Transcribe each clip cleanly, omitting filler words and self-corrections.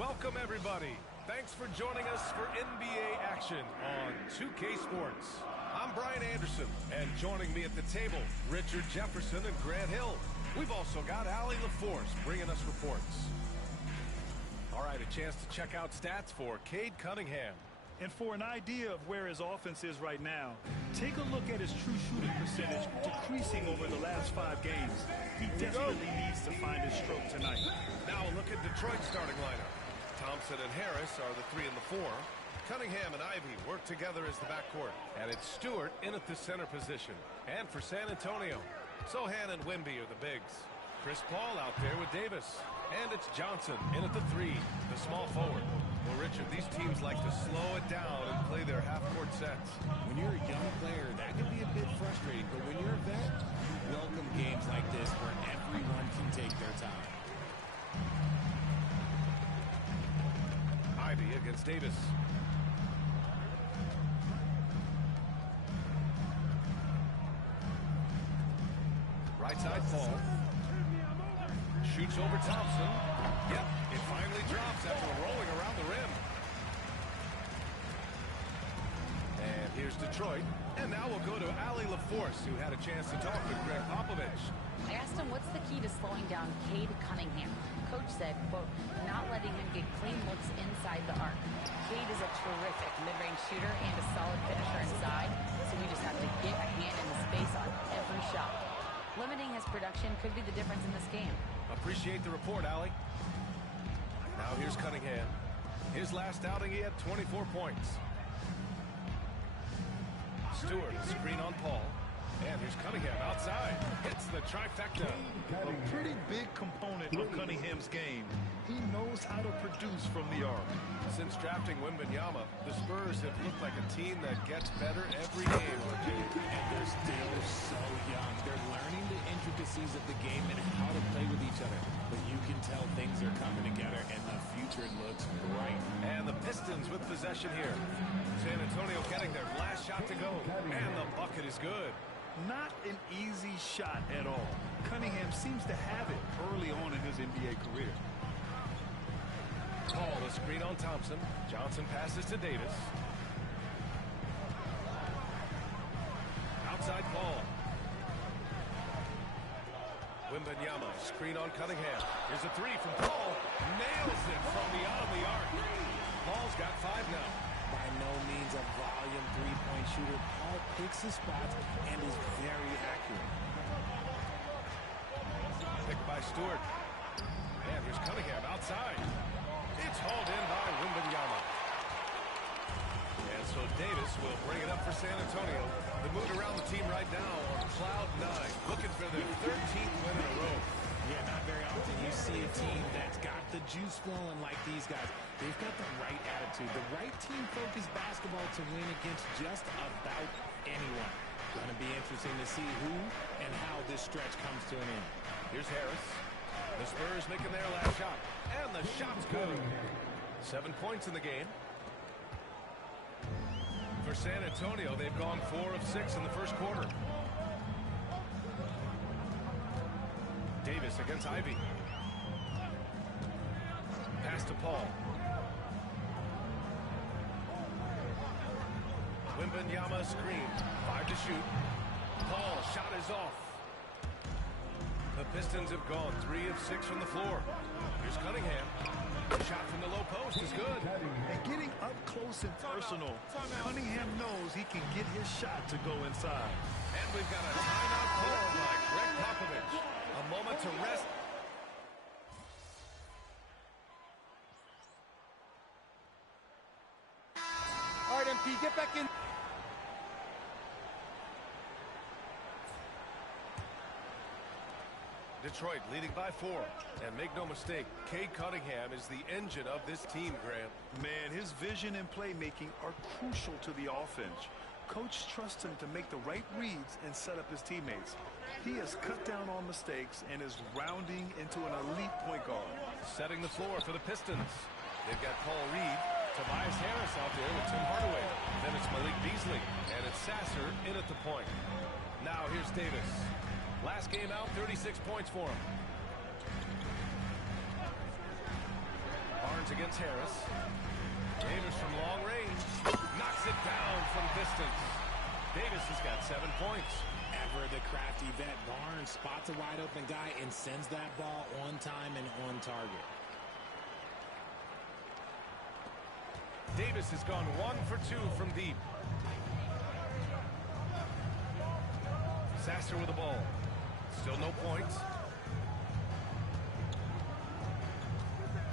Welcome, everybody. Thanks for joining us for NBA action on 2K Sports. I'm Brian Anderson, and joining me at the table, Richard Jefferson and Grant Hill. We've also got Allie LaForce bringing us reports. All right, a chance to check out stats for Cade Cunningham. And for an idea of where his offense is right now, take a look at his true shooting percentage decreasing over the last 5 games. He desperately needs to find his stroke tonight. Now a look at Detroit's starting lineup. Thompson and Harris are the 3 and the 4. Cunningham and Ivy work together as the backcourt. And it's Stewart in at the center position. And for San Antonio, Sohan and Wemby are the bigs. Chris Paul out there with Davis. And it's Johnson in at the 3, the small forward. Well, Richard, these teams like to slow it down and play their half-court sets. When you're a young player, that can be a bit frustrating. But when you're a vet, you welcome games like this where everyone can take their time. Ivy against Davis. Right side Paul. Shoots over Thompson. Yep, it finally drops after rolling around the rim. And here's Detroit. And now we'll go to Allie LaForce, who had a chance to talk with Greg Popovich. I asked him what's the key to slowing down Cade Cunningham. Coach said, quote, not letting him get clean looks inside the arc. Cade is a terrific mid-range shooter and a solid finisher inside, so we just have to get a hand in the space on every shot. Limiting his production could be the difference in this game. Appreciate the report, Allie. Now here's Cunningham. His last outing, he had 24 points. Stewart, screen on Paul. And here's Cunningham outside. Hits the trifecta. A pretty big component of Cunningham's game. He knows how to produce from the arc. Since drafting Wembanyama, the Spurs have looked like a team that gets better every game, RJ. And they're still so young. They're learning the intricacies of the game and how to play with each other. But you can tell things are coming together, and the future looks bright. And the Pistons with possession here. San Antonio getting their last shot to go. And the bucket is good. Not an easy shot at all. Cunningham seems to have it early on in his NBA career. Paul, a screen on Thompson. Johnson passes to Davis. Outside Paul. Wembanyama, screen on Cunningham. Here's a 3 from Paul. Nails it from beyond the arc. Paul's got 5 now. By no means a volume three-point shooter, Paul picks his spots and is very accurate. Picked by Stewart. And here's Cunningham outside. It's hauled in by Wembanyama. And so Davis will bring it up for San Antonio. The mood around the team right now on cloud 9, looking for their 13th win in a row. Yeah, not very often you see a team that's got the juice flowing like these guys. They've got the right attitude, the right team-focused basketball to win against just about anyone. Going to be interesting to see who and how this stretch comes to an end. Here's Harris. The Spurs making their last shot. And the shot's good. 7 points in the game. For San Antonio, they've gone 4 of 6 in the first quarter. Davis against Ivy. Pass to Paul. Wembanyama screen. 5 to shoot. Paul, shot is off. The Pistons have gone 3 of 6 from the floor. Here's Cunningham. Shot from the low post is good. And getting up close and personal, Cunningham knows he can get his shot to go inside. And we've got a timeout call by Greg Popovich. A moment to rest. All right, MP, get back in. Detroit leading by 4. And make no mistake, Cade Cunningham is the engine of this team, Graham. Man, his vision and playmaking are crucial to the offense. Coach trusts him to make the right reads and set up his teammates. He has cut down on mistakes and is rounding into an elite point guard. Setting the floor for the Pistons. They've got Paul Reed, Tobias Harris out there with Tim Hardaway. Then it's Malik Beasley, and it's Sasser in at the point. Now here's Davis. Last game out, 36 points for him. Barnes against Harris. Davis from long range. Knocks it down from distance. Davis has got 7 points. Ever the crafty vet, Barnes spots a wide open guy and sends that ball on time and on target. Davis has gone 1 for 2 from deep. Sasser with the ball. Still no points.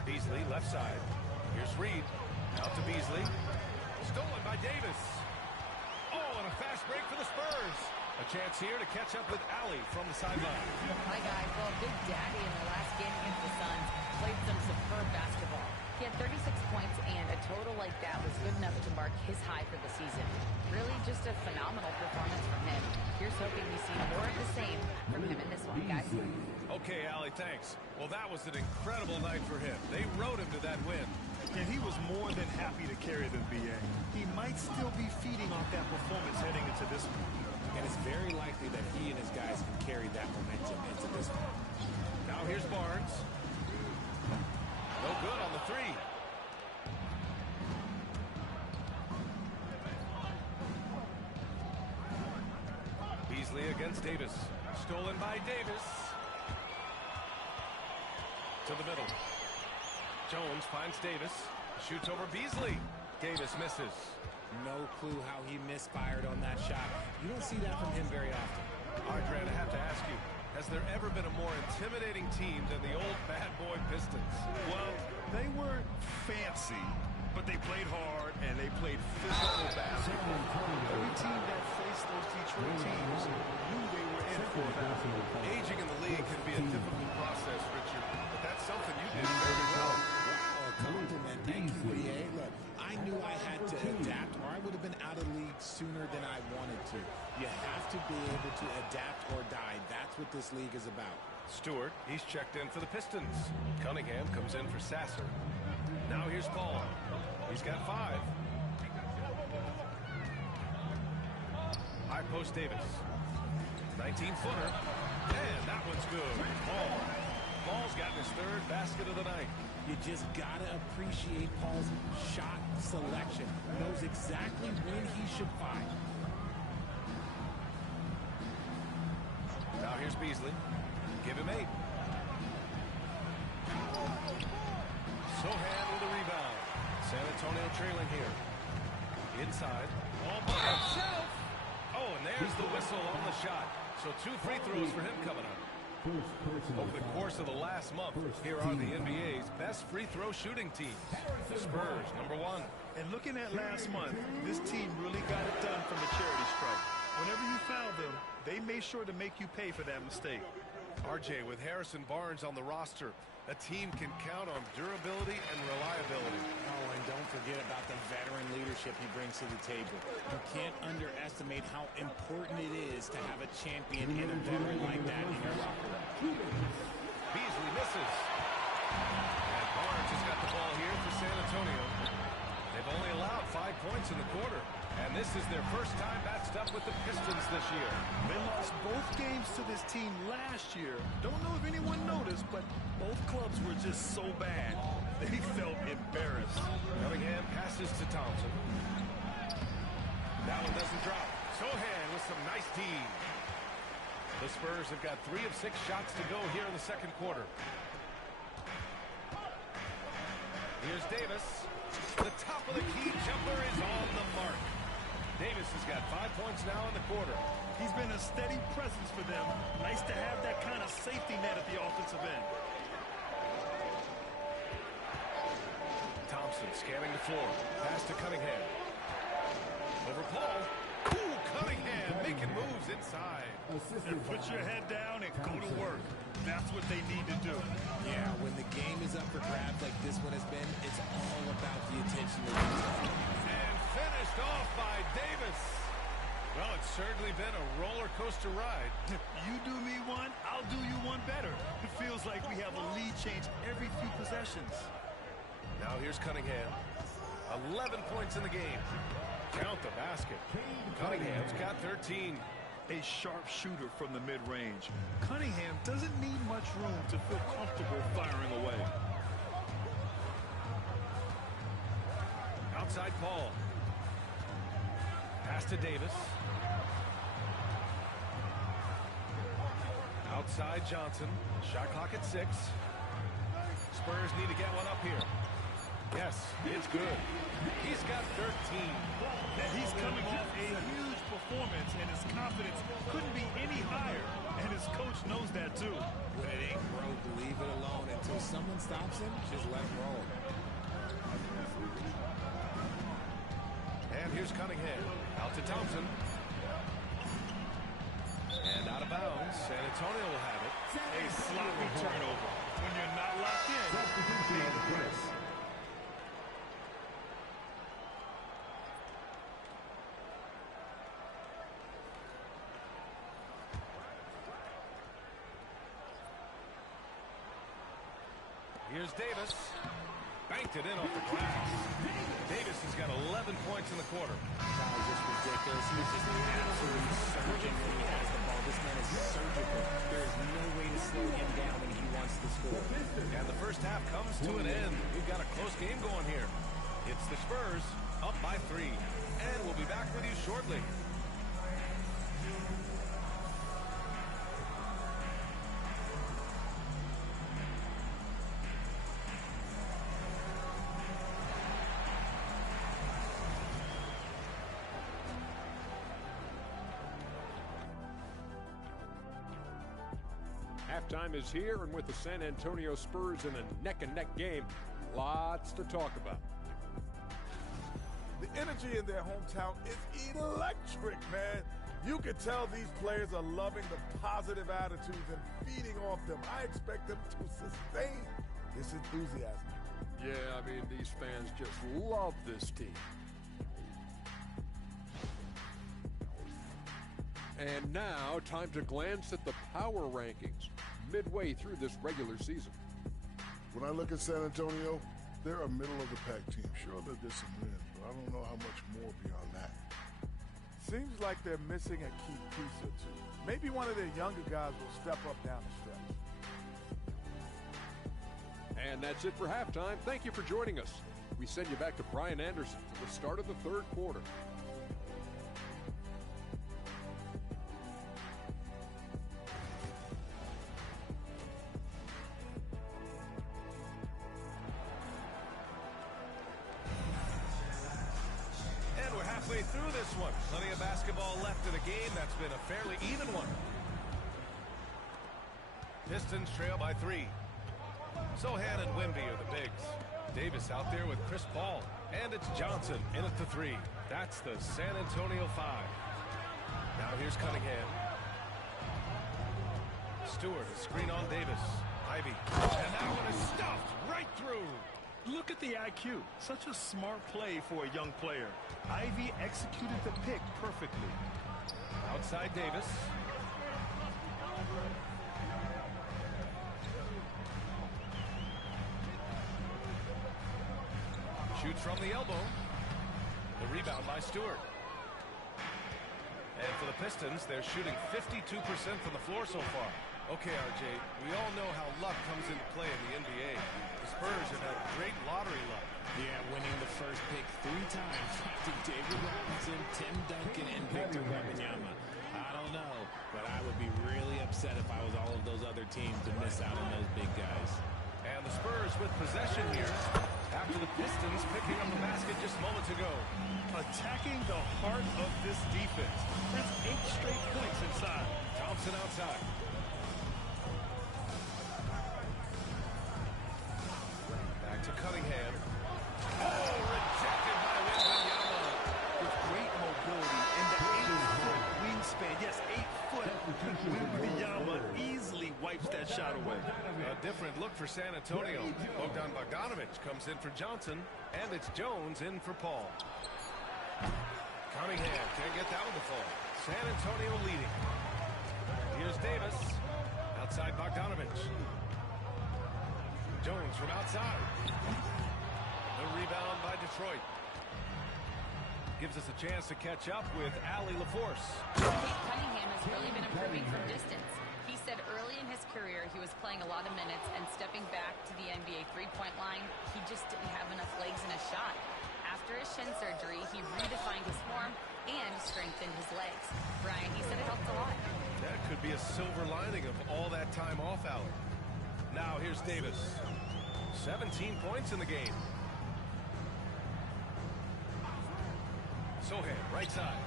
Beasley, left side. Here's Reed. Out to Beasley. Stolen by Davis. Oh, and a fast break for the Spurs. A chance here to catch up with Allie from the sideline. Hi, guys. Well, Big Daddy in the last game against the Suns played some superb basketball. He had 36 points, and a total like that was good enough to mark his high for the season. Really just a phenomenal performance from him. Here's hoping we see more of the same from him in this one, guys. Okay, Allie, thanks. Well, that was an incredible night for him. They rode him to that win. And he was more than happy to carry them, B.A. He might still be feeding off that performance heading into this one. And it's very likely that he and his guys can carry that momentum into this one. Now here's Barnes. No good on the three. Beasley against Davis. Stolen by Davis. To the middle. Jones finds Davis. Shoots over Beasley. Davis misses. No clue how he misfired on that shot. You don't see that from him very often. All right, Grant, I have to ask you, has there ever been a more intimidating team than the old bad boy Pistons? Well, they weren't fancy, but they played hard and they played physical basketball. Every team that faced those Detroit teams knew they were in for a battle. Aging in the league can be a difficult process, Richard, but that's something you did very well. Wow, a compliment. Thank you, B.A. Look, I knew I had to adapt or I would have been out of the league sooner than I wanted to. You have to be able to adapt or die. That's what this league is about. Stewart, he's checked in for the Pistons. Cunningham comes in for Sasser. Now here's Paul. He's got 5. High post Davis. 19-footer. And that one's good. Paul's gotten his 3rd basket of the night. You just got to appreciate Paul's shot selection. Knows exactly when he should fire. Now here's Beasley. Give him 8. Sohan with a rebound. San Antonio trailing here. Inside. All by himself. Oh, and there's the whistle on the shot. So 2 free throws for him coming up. Over the course of the last month, here are the NBA's best free throw shooting teams. The Spurs, number 1. And looking at last month, this team really got it done from the charity stripe. Whenever you fouled them, they made sure to make you pay for that mistake. RJ, with Harrison Barnes on the roster, a team can count on durability and reliability. Oh, and don't forget about the veteran leadership he brings to the table. You can't underestimate how important it is to have a champion and a veteran like that in your locker room. Beasley misses. And Barnes has got the ball here for San Antonio. They've only allowed 5 points in the quarter. And this is their first time matched up with the Pistons this year. They lost both games to this team last year. Don't know if anyone noticed, but both clubs were just so bad. They felt embarrassed. Cunningham passes to Thompson. That one doesn't drop. Sohan with some nice D. The Spurs have got 3 of 6 shots to go here in the second quarter. Here's Davis. The top of the key jumper is on the mark. Davis has got 5 points now in the quarter. He's been a steady presence for them. Nice to have that kind of safety net at the offensive end. Thompson scanning the floor. Pass to Cunningham. Over Paul. Ooh, Cunningham making moves inside. And put your head down and go to work. That's what they need to do. Yeah, when the game is up for grabs like this one has been, it's all about the attention to detail. And finished off by Davis. Well, it's certainly been a roller coaster ride. You do me one, I'll do you one better. It feels like we have a lead change every few possessions. Now here's Cunningham. 11 points in the game. Count the basket. Cunningham's got 13. A sharp shooter from the mid-range. Cunningham doesn't need much room to feel comfortable firing away. side Paul. Pass to Davis. Outside Johnson. Shot clock at 6. Spurs need to get one up here. Yes, it's good. He's got 13. And he's coming off a huge performance, and his confidence couldn't be any higher. And his coach knows that, too. When it ain't broke, leave it alone. Until someone stops him, just let him roll. And here's Cunningham. Out to Thompson. And out of bounds. San Antonio will have it. A sloppy turnover. When you're not locked in. Here's Davis. Banked it in off the glass. Davis has got 11 points in the quarter. Guys, it's ridiculous. He's just an absolute surgeon when he has the ball. This man is surgical. There is no way to slow him down when he wants to score. And the first half comes to an end. We've got a close game going here. It's the Spurs up by 3. And we'll be back with you shortly. Halftime is here, and with the San Antonio Spurs in a neck-and-neck game, lots to talk about. The energy in their hometown is electric, man. You can tell these players are loving the positive attitudes and feeding off them. I expect them to sustain this enthusiasm. Yeah, I mean, these fans just love this team. And now, time to glance at the power rankings midway through this regular season. When I look at San Antonio, they're a middle-of-the-pack team. Sure, they'll get some wins, but I don't know how much more beyond that. Seems like they're missing a key piece or two. Maybe one of their younger guys will step up down the stretch. And that's it for halftime. Thank you for joining us. We send you back to Brian Anderson for the start of the third quarter. Halfway through this one. Plenty of basketball left in a game that's been a fairly even one. Pistons trail by 3. Sohan and Wemby are the bigs. Davis out there with Chris Paul. And it's Johnson in at the 3. That's the San Antonio 5. Now here's Cunningham. Stewart, a screen on Davis. Ivy. And that one is stuffed right through. Look at the IQ. Such a smart play for a young player. Ivy executed the pick perfectly. Outside Davis. Shoots from the elbow. The rebound by Stewart. And for the Pistons, they're shooting 52% from the floor so far. Okay, RJ, we all know how luck comes into play in the NBA. The Spurs have had great lottery luck. Yeah, winning the first pick 3 times to David Robinson, Tim Duncan, and Victor Wembanyama. I don't know, but I would be really upset if I was all of those other teams to miss out on those big guys. And the Spurs with possession here after the Pistons picking up the basket just moments ago. Attacking the heart of this defense. That's 8 straight points inside. Thompson outside. Back to Cunningham. Oh, rejected by Wembanyama. With great mobility and the 8-foot wingspan. Yes, 8 foot. Wembanyama easily wipes that shot away. A different look for San Antonio. Bogdan Bogdanovic comes in for Johnson, and it's Jones in for Paul. Cunningham can't get that one to fall. San Antonio leading. Here's Davis. Outside Bogdanovic. Jones from outside. The rebound by Detroit. Gives us a chance to catch up with Allie LaForce. Cunningham has really been improving from distance. He said early in his career he was playing a lot of minutes and stepping back to the NBA three-point line, he just didn't have enough legs in his shot. After his shin surgery, he redefined his form and strengthened his legs. Brian, he said it helped a lot. That could be a silver lining of all that time off, Allen. Now here's Davis. 17 points in the game. Sohan, right side.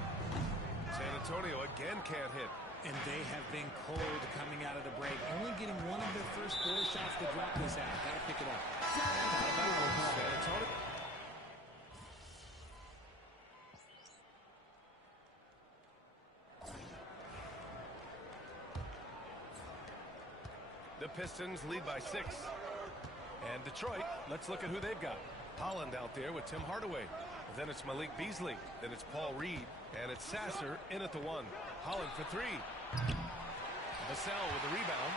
San Antonio again can't hit. And they have been cold coming out of the break. Only getting one of their first 4 shots to drop this out. Got to pick it up. San Antonio. The Pistons lead by 6. And Detroit, let's look at who they've got. Holland out there with Tim Hardaway. Then it's Malik Beasley. Then it's Paul Reed. And it's Sasser in at the 1. Holland for 3. Vassell with the rebound.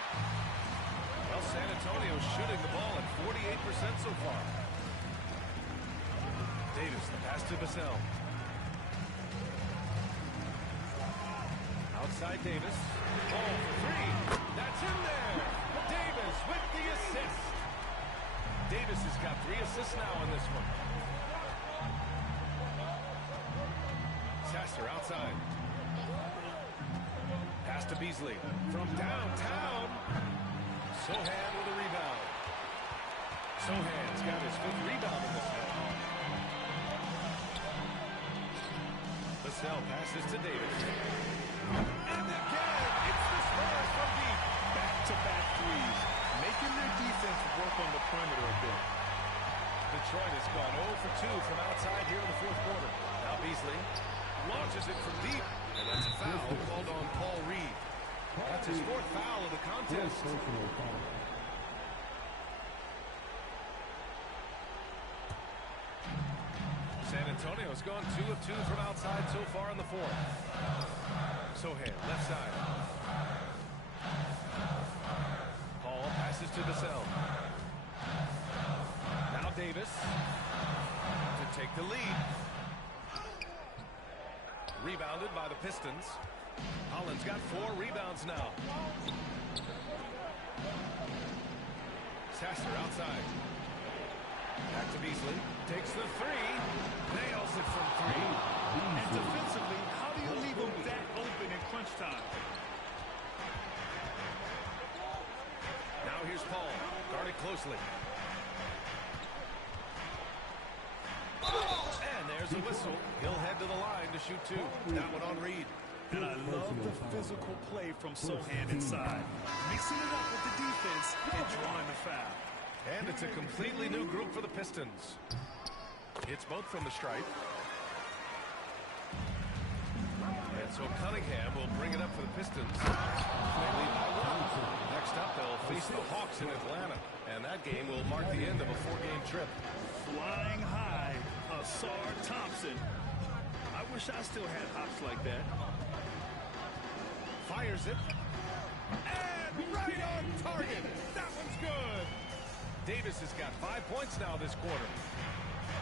Well, San Antonio shooting the ball at 48% so far. Davis, the pass to Vassell. Outside Davis. Ball for 3. That's in there. Davis with the assist. Davis has got 3 assists now in this one. Sasser outside. Pass to Beasley from downtown. Sohan with a rebound. Sohan's got his 5th rebound in this one. Vassell passes to Davis. And again, it's the Spurs from deep. Back-to-back threes, making their defense work on the perimeter a bit. Detroit has gone 0 for 2 from outside here in the 4th quarter. Now Beasley launches it from deep, and that's a foul called on Paul Reed. That's his 4th foul of the contest. San Antonio's gone 2 of 2 from outside so far in the 4th. Sohan, left side. Paul passes to Vassell. Now Davis to take the lead. Rebounded by the Pistons. Holland's got 4 rebounds now. Sasser outside. Back to Beasley. Takes the 3. Nails it from 3. And defensively, how do you leave them that open in crunch time? Now here's Paul. Guarded closely. And there's a whistle. He'll head to the line to shoot 2. That one on Reed. And I love the physical play from Sohan inside. Mixing it up with the defense and drawing the foul. And it's a completely new group for the Pistons. It's both from the stripe. And so Cunningham will bring it up for the Pistons. They lead by 1. Next up, they'll face the Hawks in Atlanta. And that game will mark the end of a 4-game trip. Flying high, Asar Thompson. I wish I still had hops like that. Fires it. And right on target. That one's good. Davis has got 5 points now this quarter.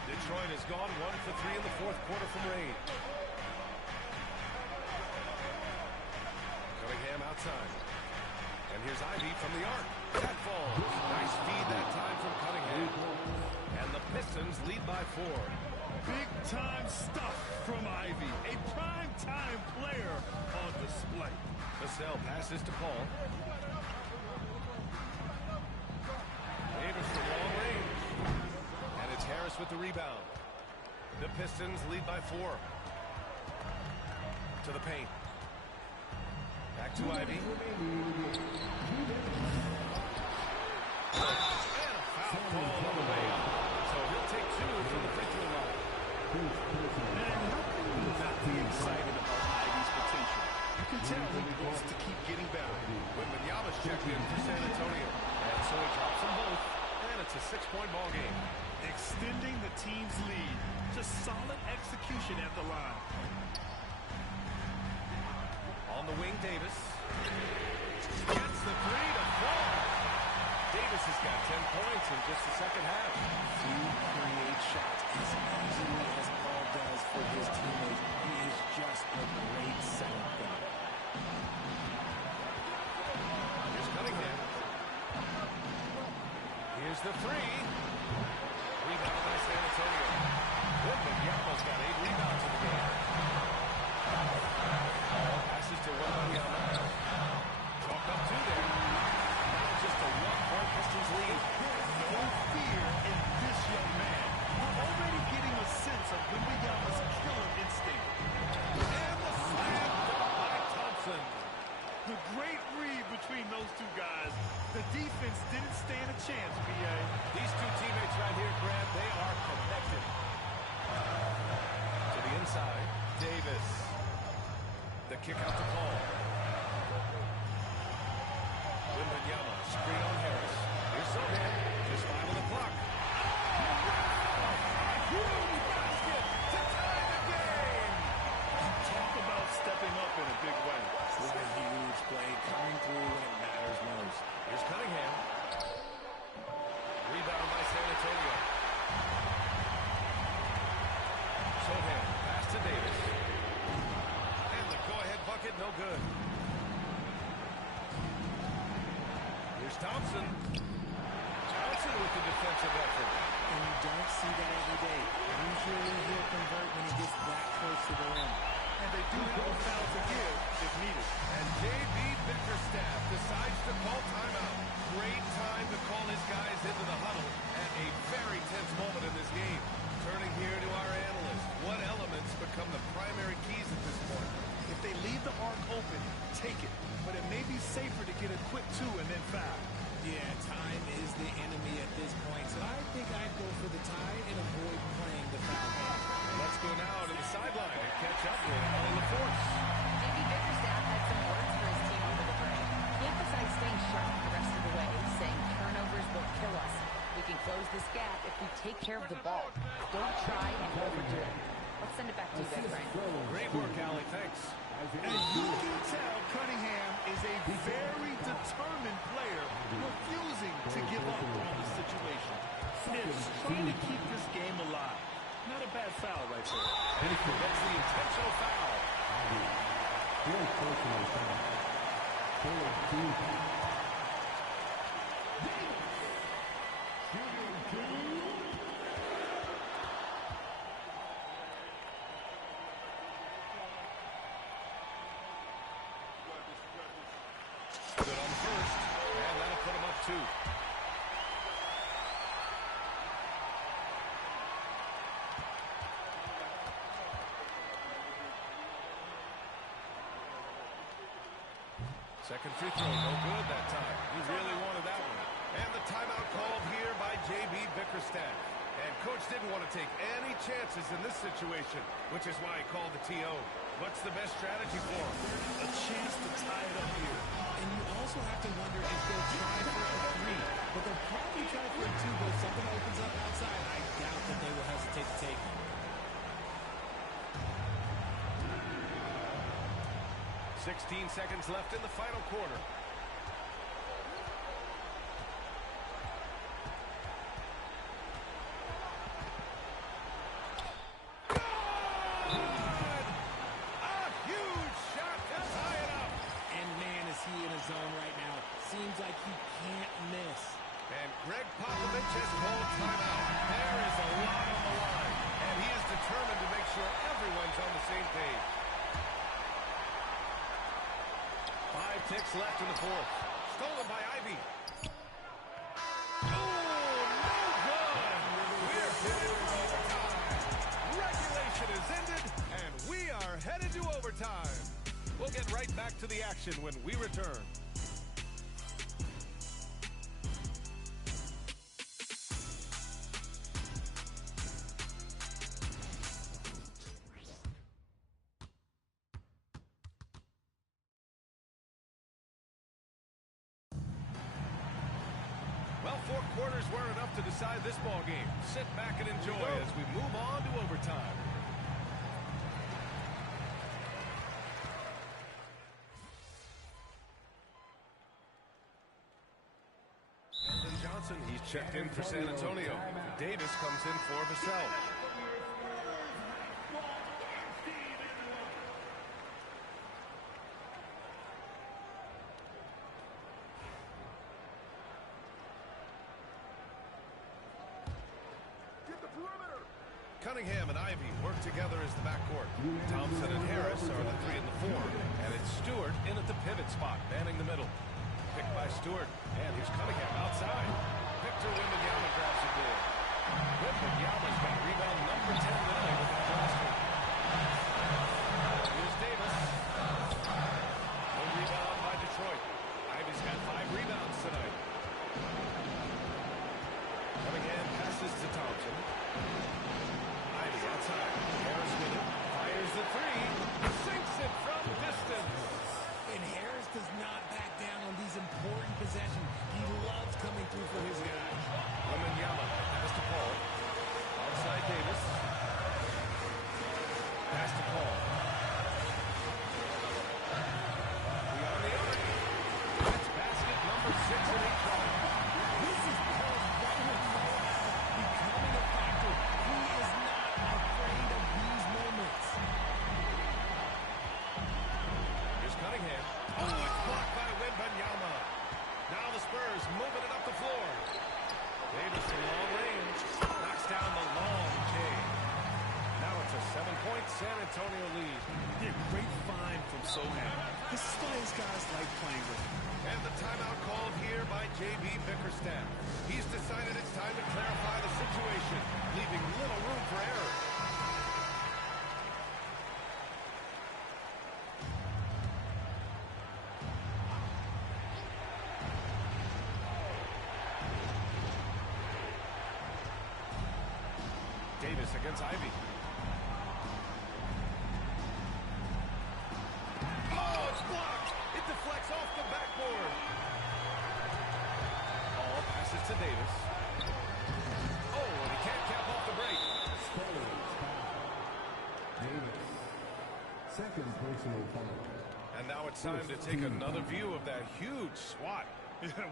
Detroit has gone 1 for 3 in the 4th quarter from range. Cunningham outside. And here's Ivy from the arc. That falls. Nice feed that time from Cunningham. And the Pistons lead by 4. Big-time stuff from Ivy. A prime-time player on display. Vassell passes to Paul. Davis from long range. And it's Harris with the rebound. The Pistons lead by 4. To the paint. Back to Ivy. And a foul call on the way up. So he'll take 2 from the free throw line. And how can you not be excited about Ivy's potential? You can tell he wants to keep getting better. Wembanyama's checked in for San Antonio. And so he drops them both. And it's a 6-point ball game. Extending the team's lead. Just solid execution at the line. On the wing, Davis. Gets the 3 to fall. Davis has got 10 points in just the second half. He creates shots as easily as Paul does for his teammates. He is just a great setup guy. Here's Cunningham. Here's the 3. Rebound by San Antonio. Good kick out to Paul. Wembanyama, screen on Harris. Here's Sohan. Just 5 on the clock. Huge basket to tie the game. Talk about stepping up in a big way. What a huge play coming through when it matters most. Here's Cunningham. Rebound by San Antonio. Sohan, pass to Davis. And the go-ahead bucket, no good. Here's Thompson. Johnson with the defensive effort. And you don't see that every day. Usually he'll convert when he gets that close to the rim. And they do have a foul to give if needed. And J.B. Bickerstaff decides to call timeout. Great time to call his guys into the huddle at a very tense moment in this game. Turning here to our analyst. What elements become the primary keys at this point? If they leave the arc open, take it. But it may be safer to get a quick 2 and then foul. Yeah, time is the enemy at this point. So I think I'd go for the tie and avoid playing the foul hand. Let's go now to the sideline and catch up with Allen LaForce. J.B. Bickerstaff had some words for his team over the break. He emphasized staying sharp the rest of the way, saying turnovers will kill us. We can close this gap if we take care of the ball. Don't try and overdo it. Let's send it back to you guys, Brian. Great work, Allie. Thanks. And you can tell Cunningham is a very determined player, refusing to give up on the situation. It's trying to keep this game alive. Not a bad foul right there. And he commits the intentional foul. Good on the first, and that'll put him up 2. Second free throw, no good that time. He really wanted that one. And the timeout called here by J.B. Bickerstaff. And Coach didn't want to take any chances in this situation, which is why he called the T.O. What's the best strategy for him? A chance to tie it up here. And you also have to wonder if they'll try for a 3. But they'll probably try for a 2, but if something opens up outside, I doubt that they will hesitate to take it. 16 seconds left in the final quarter. Good! A huge shot to tie it up. And man, is he in a zone right now. Seems like he can't miss. And Greg Popovich has called timeout. There is a lot on the line, and he is determined to make sure everyone's on the same page. 5 ticks left in the fourth. Stolen by Ivy. Oh, no good! We're headed for overtime. Regulation is ended, and we are headed to overtime. We'll get right back to the action when we return. Well, 4 quarters weren't enough to decide this ball game. Sit back and enjoy as we move on to overtime. Brandon Johnson, he's checked in for San Antonio. Davis comes in for Vassell. Cunningham and Ivy work together as the backcourt. Thompson and Harris are the 3 and the 4. And it's Stewart in at the pivot spot, manning the middle. Picked by Stewart. And here's Cunningham outside. Victor Wembanyama grabs the board. Wembanyama's got rebound number 10 tonight with that last one. Here's Davis. No rebound by Detroit. Ivy's got 5 rebounds tonight. Cunningham passes to Thompson. Ivy outside. Harris with it. Fires the 3. Sinks it from distance. Antonio lead. Yeah, great find from Sohan. This is why his guys like playing with him. And the timeout called here by J.B. Bickerstaff. He's decided it's time to clarify the situation, leaving little room for error. Davis against Ivy. Oh, it's blocked. It deflects off the backboard. All passes to Davis. Oh, and he can't cap off the break. Davis. Second personal foul. And now it's time to take another view of that huge swat.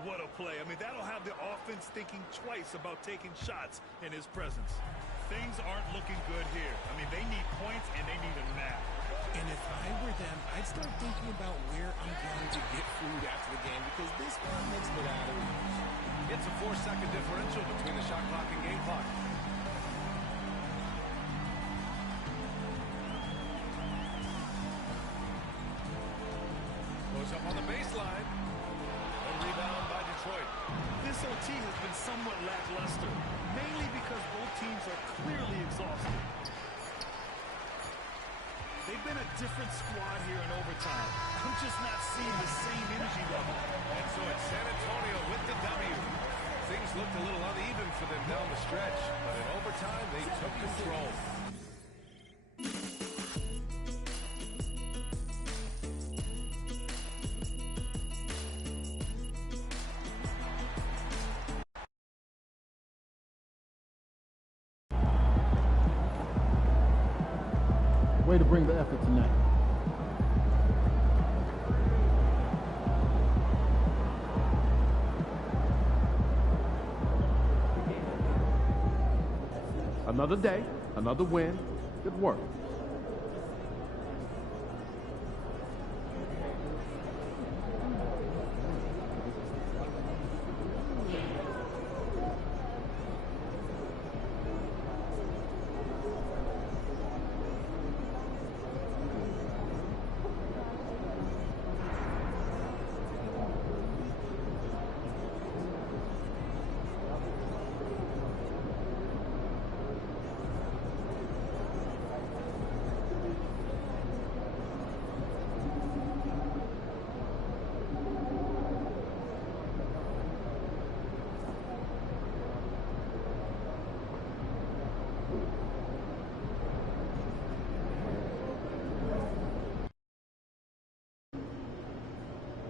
What a play. I mean, that'll have the offense thinking twice about taking shots in his presence. Things aren't looking good here. I mean, they need points and they need a nap. And if I were them, I'd start thinking about where I'm going to get food after the game because this one makes it out of reach. It's a 4-second differential between the shot clock and game clock. Goes up on the baseline. And rebound by Detroit. This OT has been somewhat lackluster, mainly because both teams are clearly exhausted. They've been a different squad here in overtime. I'm just not seeing the same energy level. And so it's San Antonio with the W. Things looked a little uneven for them down the stretch, but in overtime they took control. Way to bring the effort tonight. Another day, another win. Good work.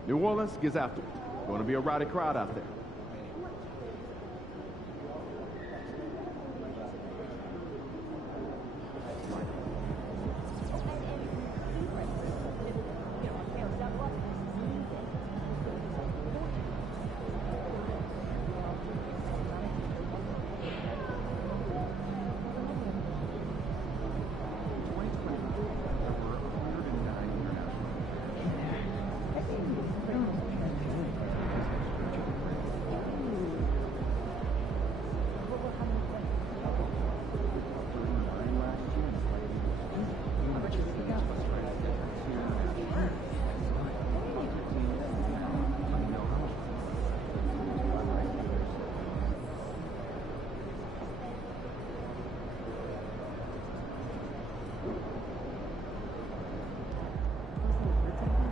New Orleans gets after it. Going to be a rowdy crowd out there.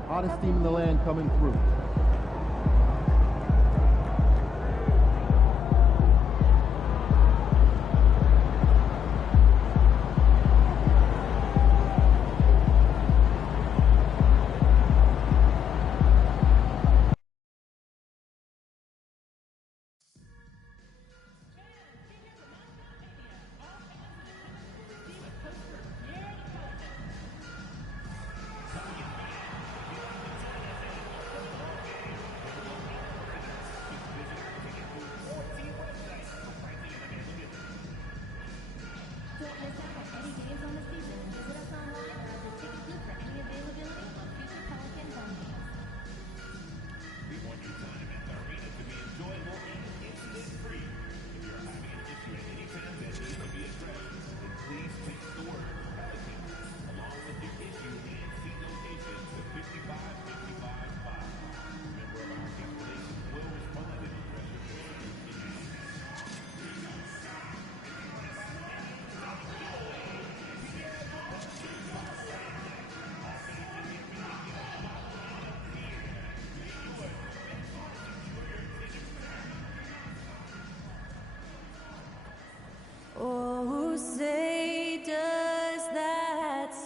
Hottest team in the land coming through.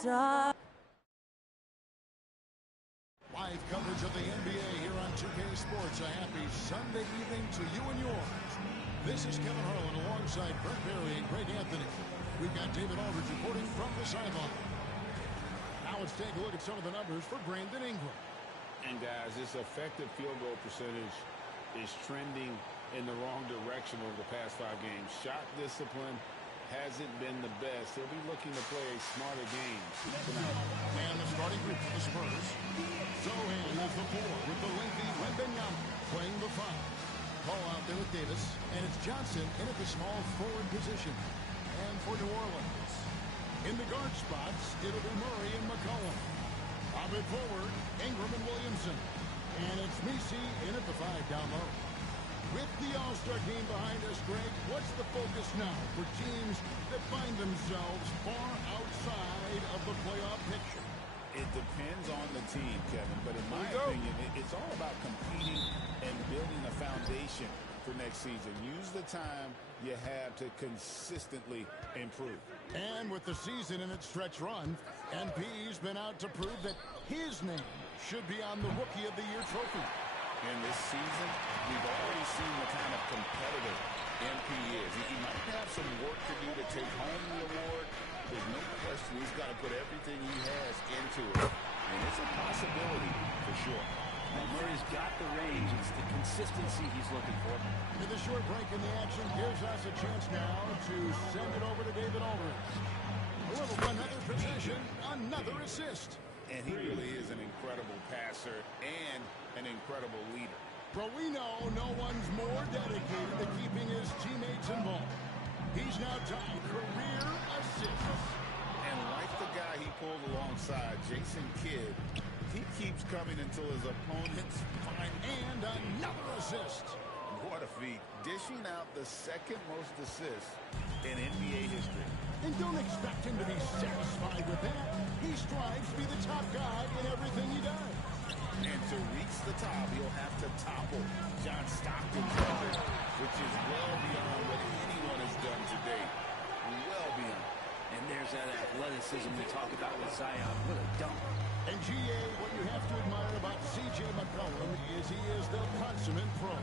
side. Live coverage of the NBA here on 2K Sports. A happy Sunday evening to you and yours. This is Kevin Harlan alongside Brent Barry and Greg Anthony. We've got David Aldridge reporting from the sideline. Now let's take a look at some of the numbers for Brandon Ingram. And guys, this effective field goal percentage is trending in the wrong direction over the past 5 games. Shot discipline hasn't been the best. He'll be looking to play a smarter game tonight. And the starting group for the Spurs. Zohan is the 4 with the lengthy Wembanyama playing the 5. Ball out there with Davis, and it's Johnson in at the small forward position. And for New Orleans, in the guard spots, it'll be Murray and McCollum. Up at forward, Ingram and Williamson. And it's Messi in at the 5 down low. With the All-Star game behind us, Greg, what's the focus now for teams that find themselves far outside of the playoff picture? It depends on the team, Kevin, but in my opinion, it's all about competing and building a foundation for next season. Use the time you have to consistently improve. And with the season in its stretch run, NP's been out to prove that his name should be on the Rookie of the Year trophy. In this season, we've already seen the kind of competitor MP is. He might have some work to do to take home the award. There's no question he's got to put everything he has into it. And it's a possibility for sure. Well, Murray's got the range. It's the consistency he's looking for. And the short break in the action gives us a chance now to send it over to David Aldridge. A little another possession, another assist. And he really is an incredible passer and an incredible leader. But we know no one's more dedicated to keeping his teammates involved. He's now top career assists. And like the guy he pulled alongside, Jason Kidd, he keeps coming until his opponents find. And another assist. What a feat. Dishing out the second most assists in NBA history. And don't expect him to be satisfied with that. He strives to be the top guy in everything he does. And to reach the top, he'll have to topple John Stockton's record, which is well beyond what anyone has done to date. Well beyond. And there's that athleticism we talk about with Zion. What a dunk. And GA, what you have to admire about C.J. McCollum is he is the consummate pro.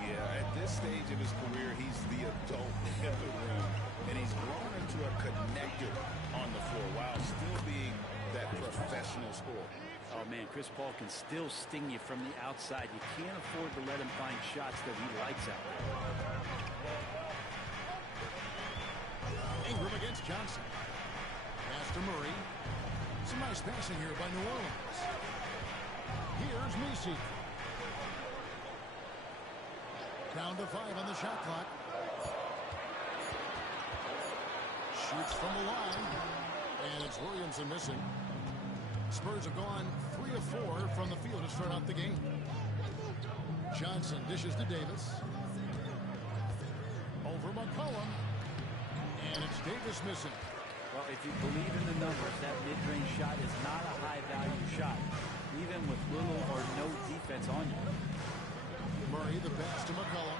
Yeah, at this stage of his career, he's the adult in the room. And he's grown into a connector on the floor while still being that professional scorer. Oh, man, Chris Paul can still sting you from the outside. You can't afford to let him find shots that he likes out there. Ingram against Johnson. Pass to Murray. Some nice passing here by New Orleans. Here's Messi. Down to 5 on the shot clock. Shoots from the line. And it's Williamson missing. Spurs have gone 3 of 4 from the field to start out the game. Johnson dishes to Davis. Over McCollum. And it's Davis missing. Well, if you believe in the numbers, that mid-range shot is not a high-value shot, even with little or no defense on you. Murray, the pass to McCollum.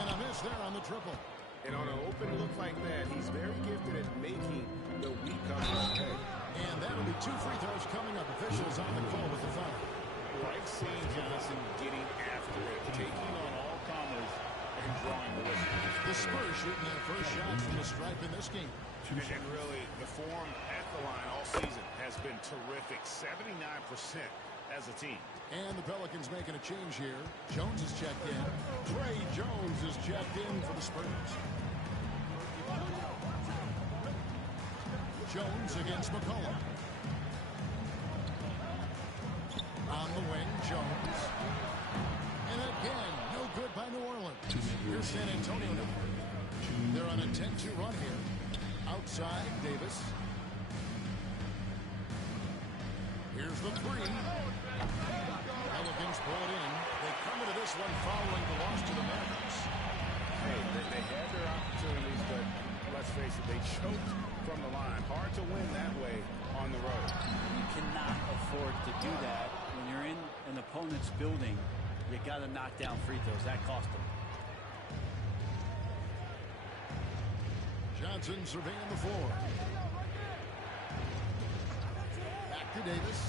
And a miss there on the triple. And on an open look like that, he's very gifted at making the weak come his way. And that'll be 2 free throws coming up. Officials on the call with the foul. Like seeing Johnson getting after it, taking on all comers and drawing the whistle. The Spurs shooting their first shot from the stripe in this game. And really, the form at the line all season has been terrific. 79% as a team. And the Pelicans making a change here. Jones is checked in. Trey Jones is checked in for the Spurs. Jones against McCollum. On the wing, Jones. And again, no good by New Orleans. Here's San Antonio now. They're on a 10-2 run here. Outside, Davis. Here's the 3. Pelicans pull it in. They come into this one following the loss to the Mavericks. Hey, they had their opportunities, but let's face it, they choked from the line. Hard to win that way on the road. You cannot afford to do that. When you're in an opponent's building, you got to knock down free throws. That cost them. Johnson surveying the floor. to Davis.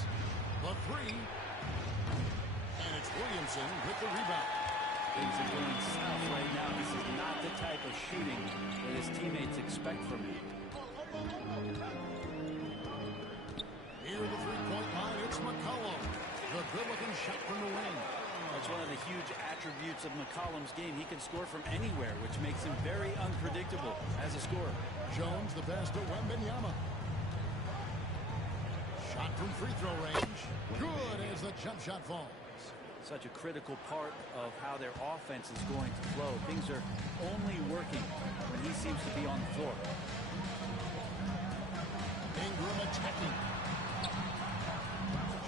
The three. And it's Williamson with the rebound. Things are going south right now. This is not the type of shooting that his teammates expect from him. Near the three-point line, it's McCollum. The good-looking shot from the wing. That's one of the huge attributes of McCollum's game. He can score from anywhere, which makes him very unpredictable as a scorer. Jones the pass to Wembanyama. Shot from free throw range. Good as the jump shot falls. Such a critical part of how their offense is going to flow. Things are only working when he seems to be on the floor. Ingram attacking.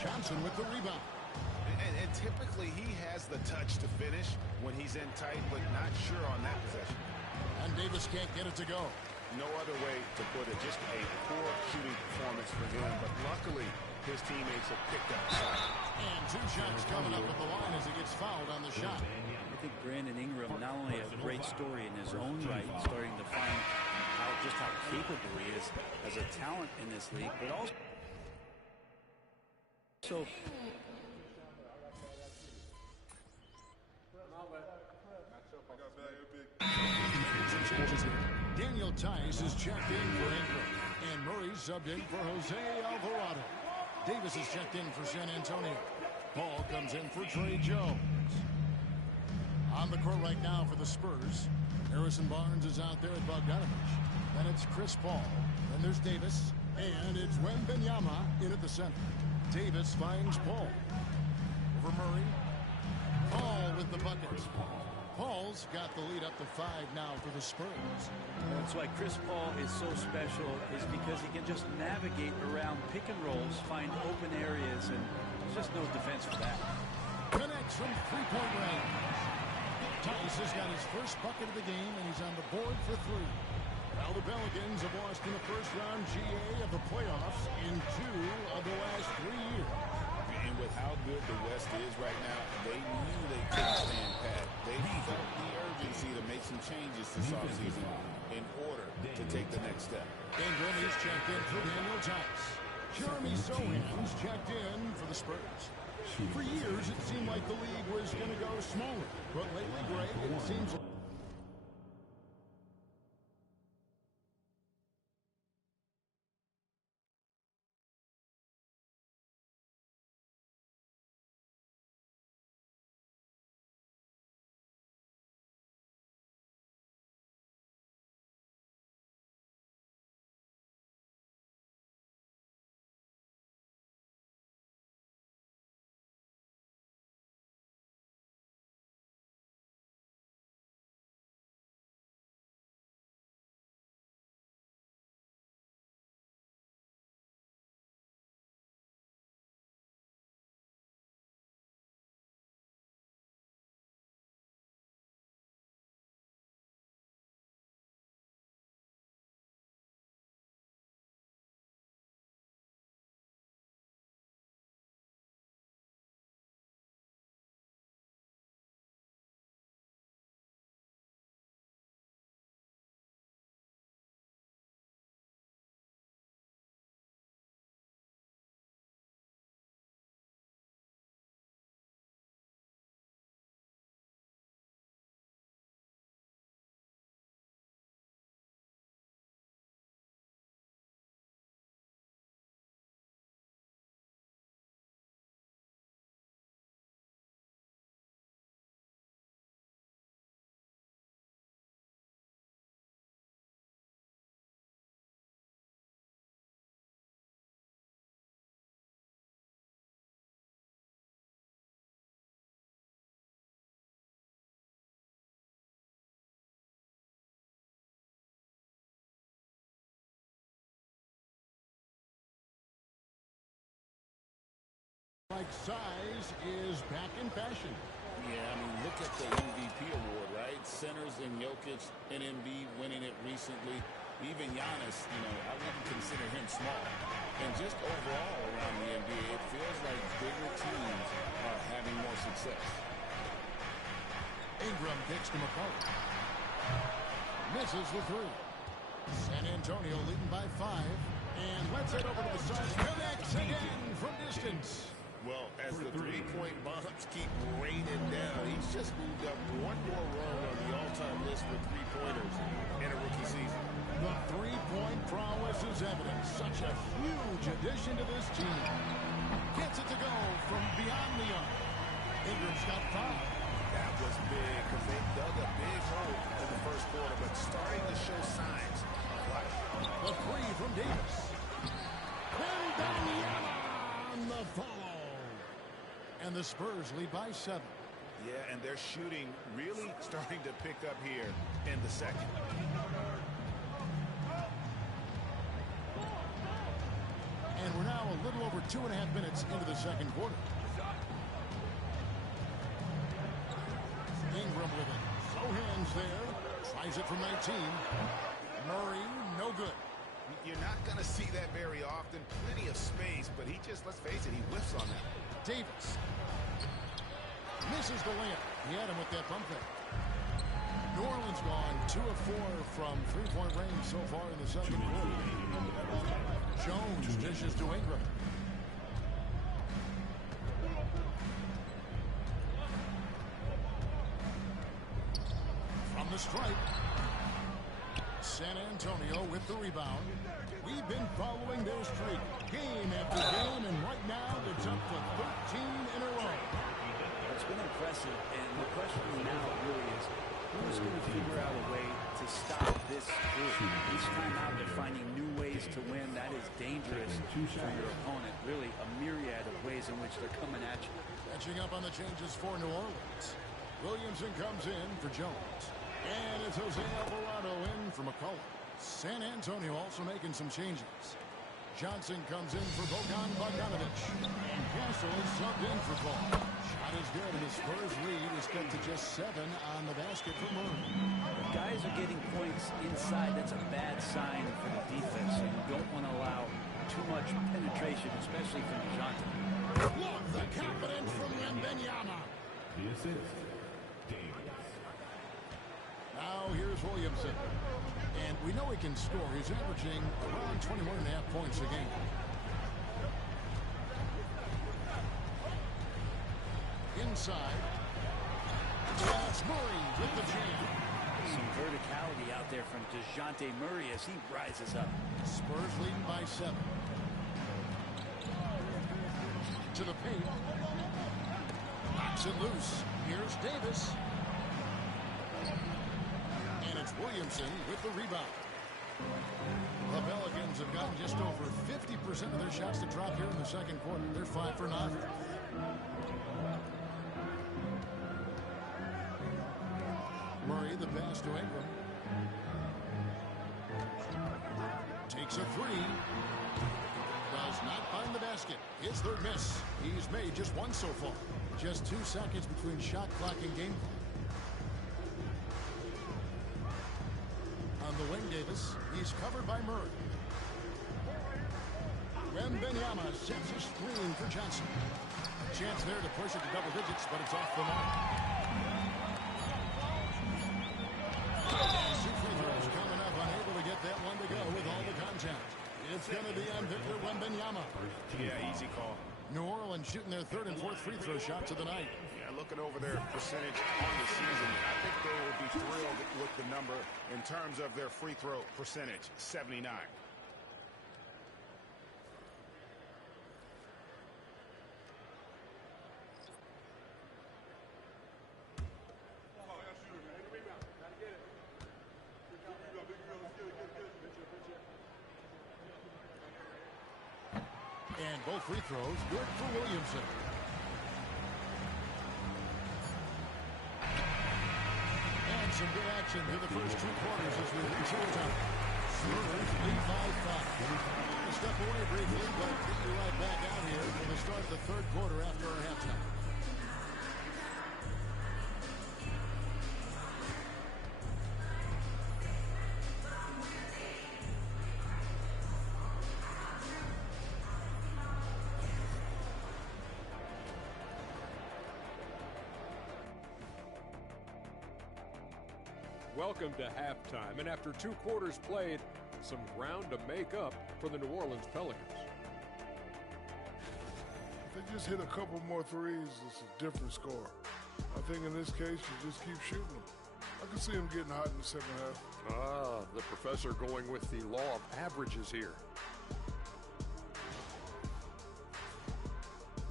Johnson with the rebound. And typically he has the touch to finish when he's in tight, but not sure on that possession. And Davis can't get it to go. No other way to put it. Just a poor shooting performance for him, but luckily his teammates have picked up. And two shots coming up at the line as he gets fouled on the shot. I think Brandon Ingram not only a great story in his own right, starting to find out just how capable he is as a talent in this league, but also Daniel Tice is checked in for Ingram, and Murray subbed in for Jose Alvarado. Davis is checked in for San Antonio. Paul comes in for Trey Jones. On the court right now for the Spurs, Harrison Barnes is out there at Bogdanovich. Then it's Chris Paul. Then there's Davis, and it's Wembanyama in at the center. Davis finds Paul. Over Murray. Paul with the bucket. Paul's got the lead up to 5 now for the Spurs. That's why Chris Paul is so special, is because he can just navigate around pick and rolls, find open areas, and there's just no defense for that. Connects from three-point range. Tice has got his first bucket of the game, and he's on the board for 3. Now the Pelicans have lost in the first-round GA of the playoffs in 2 of the last 3 years. And with how good the West is right now, they knew they couldn't stand pat. They felt the urgency to make some changes this offseason in order to take the next step. Ingram is checked in for Daniel Tice. Jeremy Sohan's checked in for the Spurs. For years, it seemed like the league was going to go smaller. But lately, Greg, it seems like size is back in fashion. Yeah, I mean, look at the MVP award, right? Centers and Jokic and Embiid winning it recently. Even Giannis, I wouldn't consider him small. And just overall around the NBA, it feels like bigger teams are having more success. Ingram kicks to McCollum. Misses the 3. San Antonio leading by 5. And let's head over to the side. Connects again from distance. Well, as the three-point bombs keep raining down, he's just moved up one more rung on the all-time list for three-pointers in a rookie season. The three-point prowess is evident. Such a huge addition to this team. Gets it to go from beyond the arc. Ingram's got 5. That was big because they dug a big hole in the first quarter, but starting to show signs of life. The 3 from Davis. Wembanyama on the follow. And the Spurs lead by 7. Yeah, and their shooting really starting to pick up here in the second. And we're now a little over 2.5 minutes into the second quarter. Ingram with it. Slow hands there. Tries it from 19. Murray, no good. You're not going to see that very often. Plenty of space, but he just, let's face it, he whiffs on that. Davis. Misses the layup. He had him with that bump fake. New Orleans gone 2 of 4 from three-point range so far in the second quarter. Jones dishes to Ingram. From the stripe. San Antonio with the rebound. We've been following their streak game after game, and right now it's up to 13 in a row. It's been impressive, and the question now really is who's going to figure out a way to stop this group. Each time out they're finding new ways to win. That is dangerous for your opponent. Really a myriad of ways in which they're coming at you. Catching up on the changes for New Orleans. Williamson comes in for Jones. And it's Jose Alvarado in for McCollum. San Antonio also making some changes. Johnson comes in for Bogan Bogdanovic. And Castle is subbed in for Paul. Shot is good, and the Spurs lead is cut to just 7 on the basket for Murray. If guys are getting points inside, that's a bad sign for the defense. And you don't want to allow too much penetration, especially from Johnson. Love the confidence from Wembanyama. The assist, Davis. Now here's Williamson. And we know he can score. He's averaging around 21.5 points a game. Inside. That's Murray with the jam. Some verticality out there from DeJounte Murray as he rises up. Spurs leading by 7. To the paint. Knocks it loose. Here's Davis. And it's Williamson with the rebound. The Pelicans have gotten just over 50% of their shots to drop here in the second quarter. They're 5 for 9. Murray, the pass to Ingram. Takes a 3. Does not find the basket. His third miss. He's made just 1 so far. Just 2 seconds between shot clock and game clock. On the wing, Davis. He's covered by Murray. Wembanyama sets a screen for Johnson. Chance there to push it to double digits, but it's off the mark. 2 free throws coming up, unable to get that one to go with all the contact. It's going to be on Victor Wembanyama. Yeah, easy call. New Orleans shooting their 3rd and 4th free throw shots of the night. Yeah, looking over their percentage on the season, I think they will be thrilled with the number in terms of their free throw percentage, 79. And both free throws good for Williamson. And some good action through the first 2 quarters as we reach overtime. Spurs lead by 5. Step away briefly, but get you right back out here for the start of the 3rd quarter after our halftime. Welcome to halftime, and after 2 quarters played, some ground to make up for the New Orleans Pelicans. If they just hit a couple more threes, it's a different score. I think in this case, you just keep shooting them. I can see them getting hot in the second half. The professor going with the law of averages here.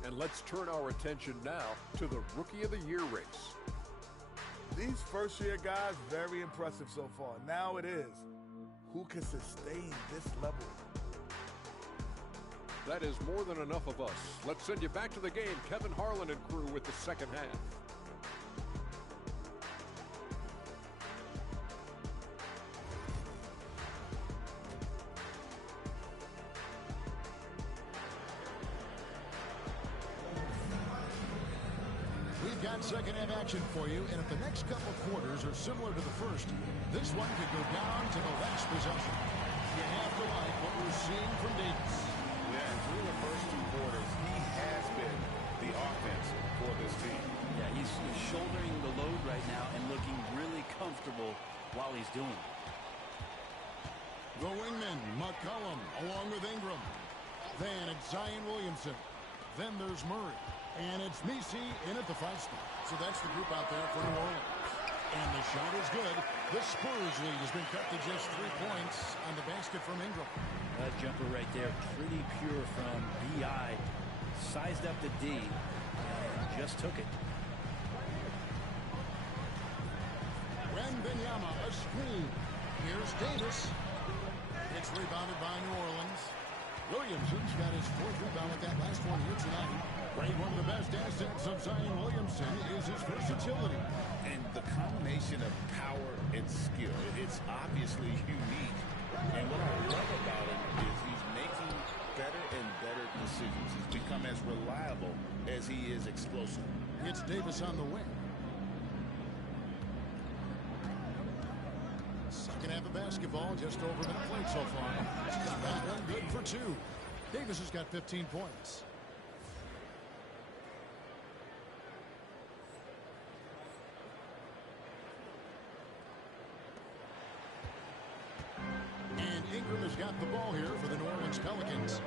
And let's turn our attention now to the Rookie of the Year race. These first-year guys, very impressive so far. Now it is, who can sustain this level? That is more than enough of us. Let's send you back to the game. Kevin Harlan and crew with the second half. We've got second half action for you, and if the next couple quarters are similar to the first, this one could go down to the last possession. You have to like what we're seeing from Davis. Yeah, through the first 2 quarters, he has been the offense for this team. Yeah, he's shouldering the load right now and looking really comfortable while he's doing it. The wingman, McCollum, along with Ingram. Then it's Zion Williamson. Then there's Murray. And it's Messi in at the 5 spot. So that's the group out there for New Orleans. And the shot is good. The Spurs lead has been cut to just 3 points on the basket from Ingram. That jumper right there, pretty pure from B.I. Sized up the D and just took it. Wembanyama, a screen. Here's Davis. It's rebounded by New Orleans. Williamson's got his 4th rebound with that last one here tonight. Right, one of the best assets of Zion Williamson is his versatility. And the combination of power and skill, it's obviously unique. And what I love about him is he's making better and better decisions. He's become as reliable as he is explosive. It's Davis on the wing. Second half of basketball, just over a minute played so far. He's got one good for 2. Davis has got 15 points. And Ingram has got the ball here for the New Orleans Pelicans.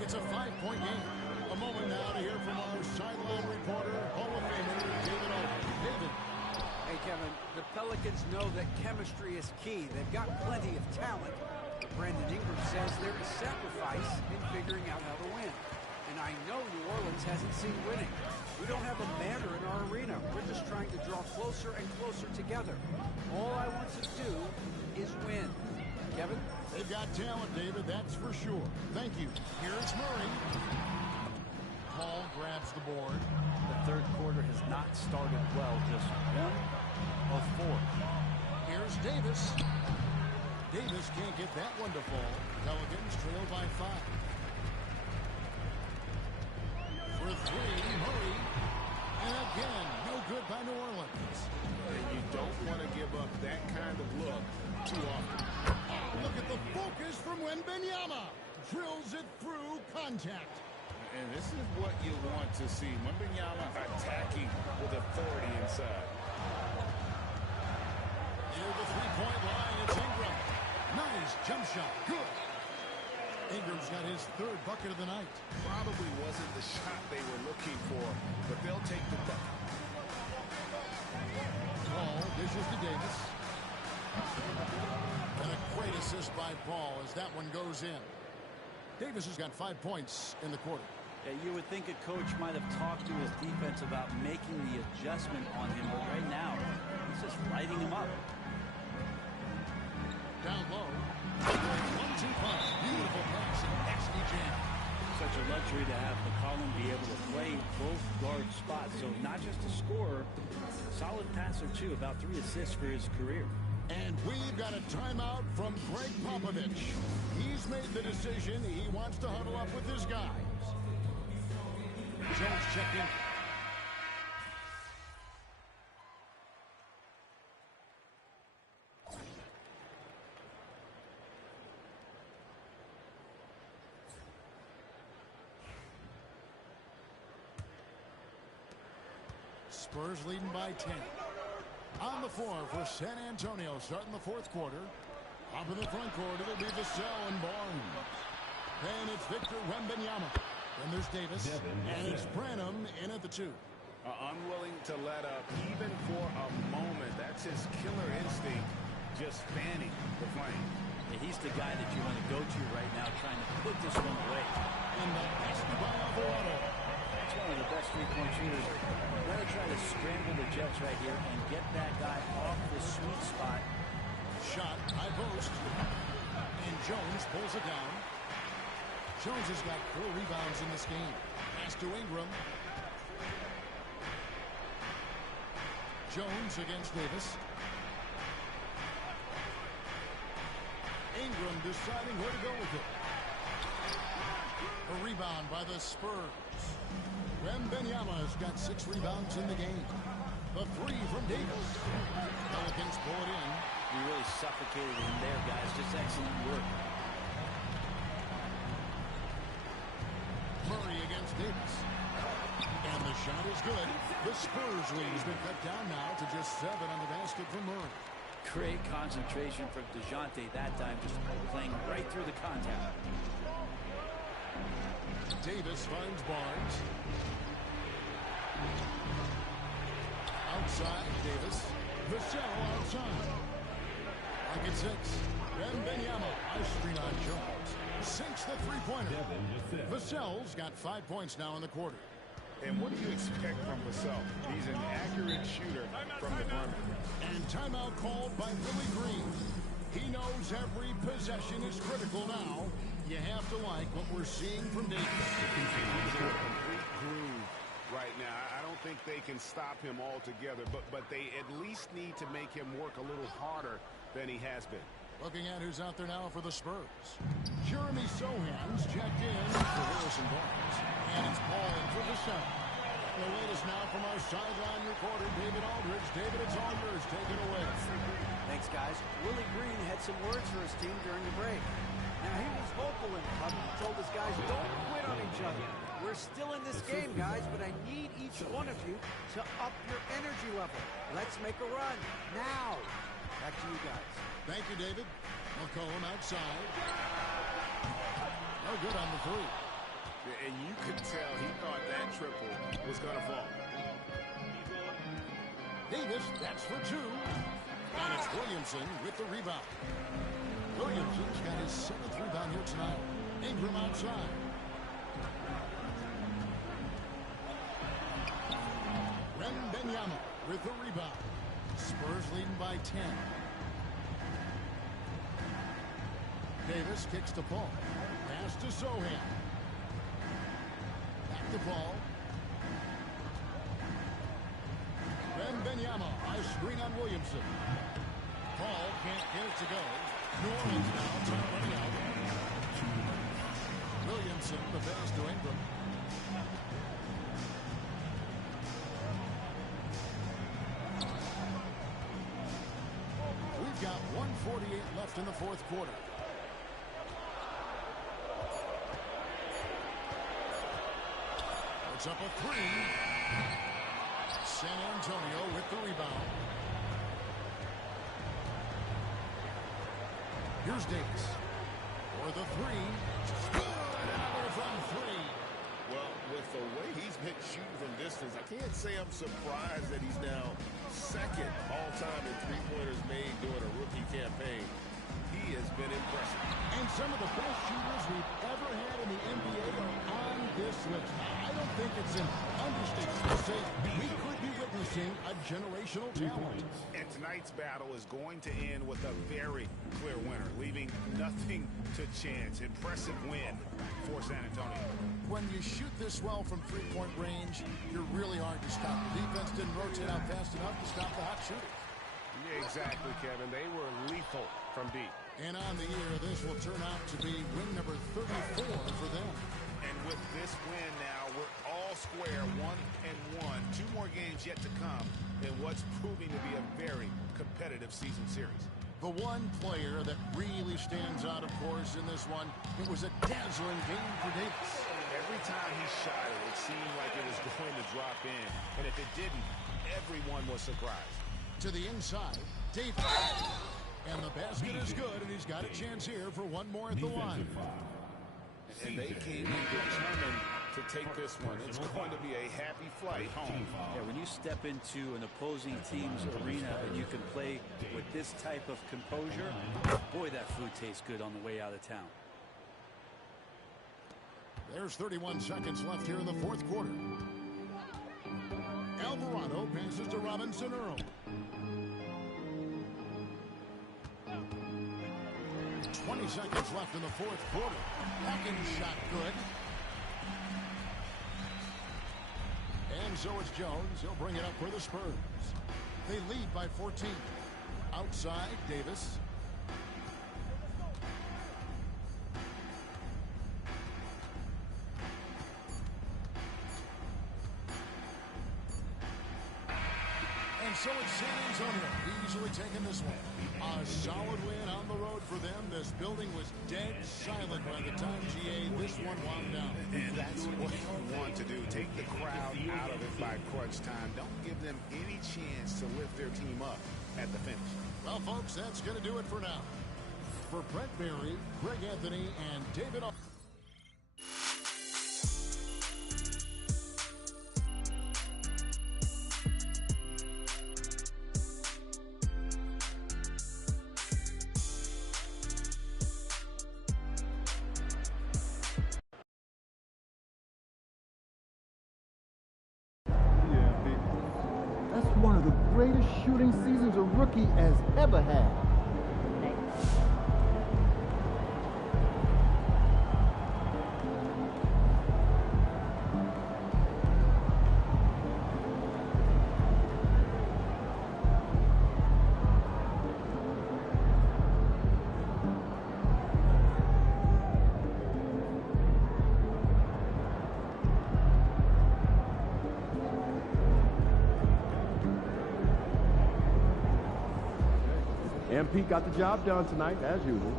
It's a 5-point game. A moment now to hear from our sideline reporter, Hall of Famer David O. David. Hey, Kevin, the Pelicans know that chemistry is key. They've got plenty of talent. But Brandon Ingram says there is sacrifice in figuring out how to win. And I know New Orleans hasn't seen winning. We don't have a banner in our arena. We're just trying to draw closer and closer together. All I want to do is win. Kevin? They've got talent, David, that's for sure. Thank you. Here's Murray. Paul grabs the board. The third quarter has not started well, just 1 of 4. Here's Davis. Davis can't get that one to fall. Pelicans trail by 5. For 3, Murray. And again, no good by New Orleans. And you don't want to give up that kind of look too often. Look at the focus from Wembanyama. Drills it through contact. And this is what you want to see. Wembanyama attacking with authority inside. Near the 3-point line, it's Ingram. Nice jump shot. Good. Ingram's got his 3rd bucket of the night. Probably wasn't the shot they were looking for, but they'll take the bucket. Paul dishes to Davis. And a great assist by Paul as that one goes in. Davis has got 5 points in the quarter. Yeah, you would think a coach might have talked to his defense about making the adjustment on him, but right now, he's just lighting him up. Down low. 1-2 punch. Beautiful pass and nasty jam. Such a luxury to have McCollum be able to play both guard spots. So not just a scorer, solid passer too, about 3 assists for his career. And we've got a timeout from Greg Popovich. He's made the decision. He wants to huddle up with his guys. Jones checked in. Spurs leading by 10. On the floor for San Antonio starting the fourth quarter. Up in the front court, it'll be Vassell and Barnes. Then it's Victor Wembanyama. Then there's Davis. And it's Branham in at the 2. Unwilling to let up even for a moment. That's his killer instinct, just fanning the flame. Yeah, he's the guy that you want to go to right now, trying to put this one away. And the basket by Alvarado. That's one of the best three-point shooters. You're going to try to scramble the Jets right here and get that guy off the sweet spot. Shot, high post. And Jones pulls it down. Jones has got 4 rebounds in this game. Pass to Ingram. Jones against Davis. Ingram deciding where to go with it. A rebound by the Spurs. Wembanyama's got 6 rebounds in the game. The 3 from Davis. Pelicans pull it in. You really suffocated him there, guys. Just excellent work. Murray against Davis. And the shot is good. The Spurs lead has been cut down now to just 7 on the basket from Murray. Great concentration from DeJounte that time, just playing right through the contact. Davis finds Barnes. Outside, Davis. Vassell outside. Like at 6. Wembanyama, a screen on Jones. Sinks the three-pointer. Vassell's got 5 points now in the quarter. And what do you expect from Vassell? He's an accurate shooter from the perimeter. And timeout called by Willie Green. He knows every possession is critical now. You have to like what we're seeing from Davis. He's in a complete groove right now. I don't think they can stop him altogether, but they at least need to make him work a little harder than he has been. Looking at who's out there now for the Spurs. Jeremy Sohan's checked in for Harrison Barnes. And it's Paul in for Vassell. The latest now from our sideline reporter, David Aldridge. David, it's all yours. Take it away. Thanks, guys. Willie Green had some words for his team during the break. Now, he was vocal in public. He told his guys, don't quit on each other. We're still in this game, guys, but I need each one of you to up your energy level. Let's make a run. Now. Back to you guys. Thank you, David. McCollum outside. No good on the 3. And you could tell he thought that triple was going to fall. Davis, that's for 2. And it's Williamson with the rebound. Williamson's got his 7th rebound here tonight. Ingram outside. Wembanyama with the rebound. Spurs leading by 10. Davis kicks to Paul. Pass to Sohan. Back to Paul. Wembanyama, a screen on Williamson. Paul can't get it to go. New Orleans now, time running out. Williamson, the pass to Ingram. We've got 1:48 left in the fourth quarter. It's up a 3. San Antonio with the rebound. Here's Davis for the 3. Good out from 3. Well, with the way he's been shooting from distance, I can't say I'm surprised that he's now 2nd all-time in three-pointers made during a rookie campaign. He has been impressive. And some of the best shooters we've ever had in the NBA are on this list. I don't think it's an understatement to say we could be witnessing a generational talent. And tonight's battle is going to end with a very clear winner, leaving nothing to chance. Impressive win for San Antonio. When you shoot this well from three-point range, you're really hard to stop. The defense didn't rotate out fast enough to stop the hot shooters. Yeah, exactly, Kevin. They were lethal from deep. And on the year, this will turn out to be win number 34 for them. And with this win now, we're all square, 1-1. 2 more games yet to come in what's proving to be a very competitive season series. The one player that really stands out, of course, in this one, it was a dazzling game for Davis. Every time he shot it seemed like it was going to drop in. And if it didn't, everyone was surprised. To the inside, Davis. And the basket is good, and he's got a chance here for one more at the line. And they came in determined to take this one. It's going to be a happy flight home. Yeah, when you step into an opposing team's arena and you can play with this type of composure, boy, that food tastes good on the way out of town. There's 31 seconds left here in the fourth quarter. Alvarado passes to Robinson Earl. 20 seconds left in the fourth quarter. Hawkins shot good. And so it's Jones. He'll bring it up for the Spurs. They lead by 14. Outside, Davis. And so it's San Antonio easily taking this one. A solid win on the road for them. This building was dead silent by the time GA this one wound down. And that's what you want to do. Take the crowd out of it by crunch time. Don't give them any chance to lift their team up at the finish. Well, folks, that's going to do it for now. For Brent Berry, Greg Anthony, and David... That's one of the greatest shooting seasons a rookie has ever had. MP got the job done tonight, as usual.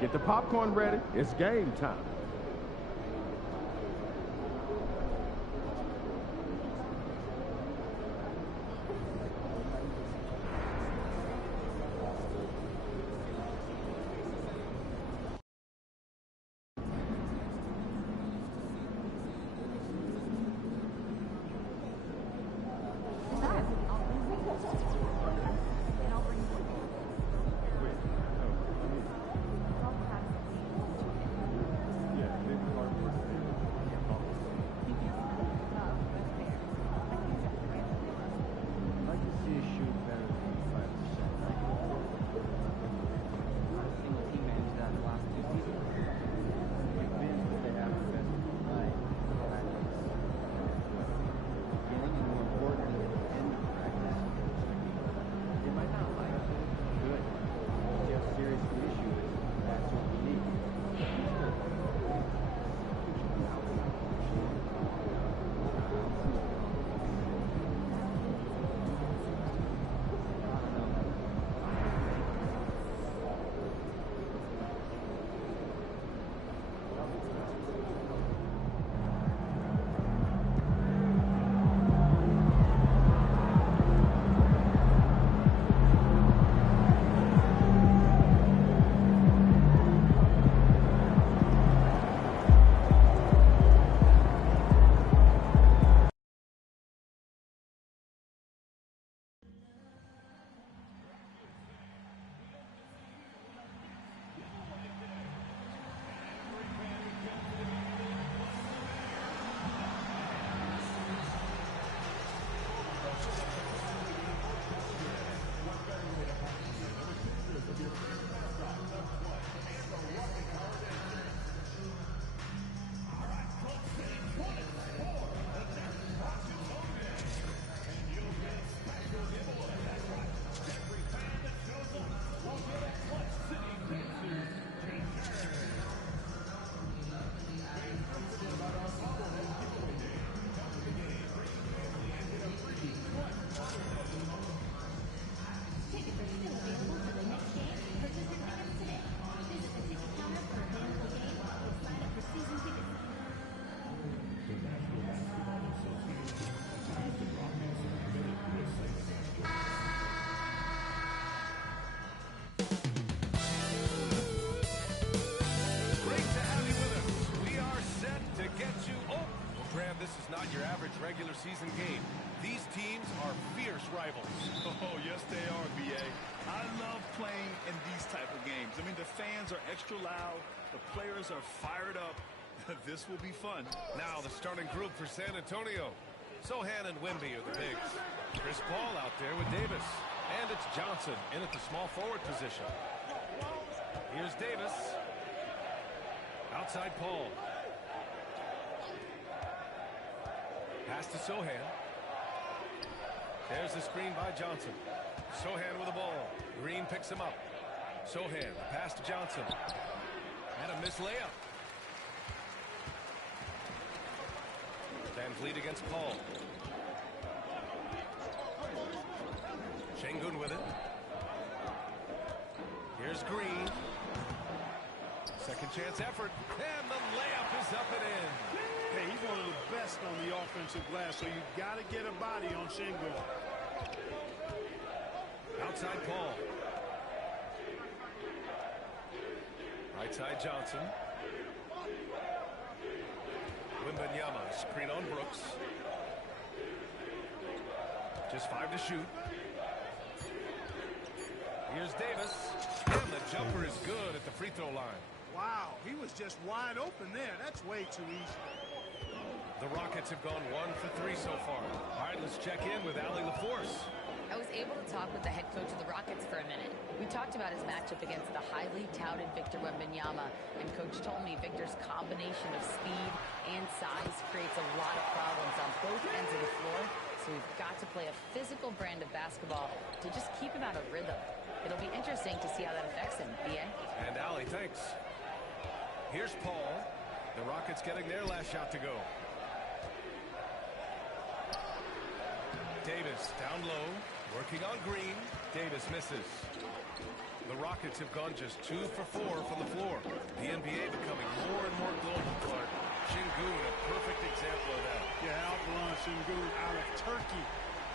Get the popcorn ready. It's game time. average regular season game. These teams are fierce rivals. Oh, yes, they are, B.A. I love playing in these type of games. I mean, the fans are extra loud. The players are fired up. This will be fun. Now the starting group for San Antonio. Sohan and Wemby are the bigs. Chris Paul out there with Davis. And it's Johnson in at the small forward position. Here's Davis. Outside Paul. Pass to Sohan. There's the screen by Johnson. Sohan with the ball. Green picks him up. Sohan, pass to Johnson. And a missed layup. Van Vliet against Paul. Şengün with it. Here's Green. Second chance effort. And the layup is up and in. Hey, he's one of the best on the offensive glass, so you got to get a body on Şengün. Outside Paul. Right side Johnson. Wembanyama, screen on Brooks. Just 5 to shoot. Here's Davis. And the jumper is good at the free throw line. Wow, he was just wide open there. That's way too easy. The Rockets have gone 1 for 3 so far. All right, let's check in with Allie LaForce. I was able to talk with the head coach of the Rockets for a minute. We talked about his matchup against the highly touted Victor Wembanyama, and Coach told me Victor's combination of speed and size creates a lot of problems on both ends of the floor, so we've got to play a physical brand of basketball to just keep him out of rhythm. It'll be interesting to see how that affects him, B.A. And Allie, thanks. Here's Paul. The Rockets getting their last shot to go. Davis down low, working on Green. Davis misses. The Rockets have gone just 2 for 4 from the floor. The NBA becoming more and more global, Clark. Şengün, a perfect example of that. Yeah, outrun Şengün out of Turkey.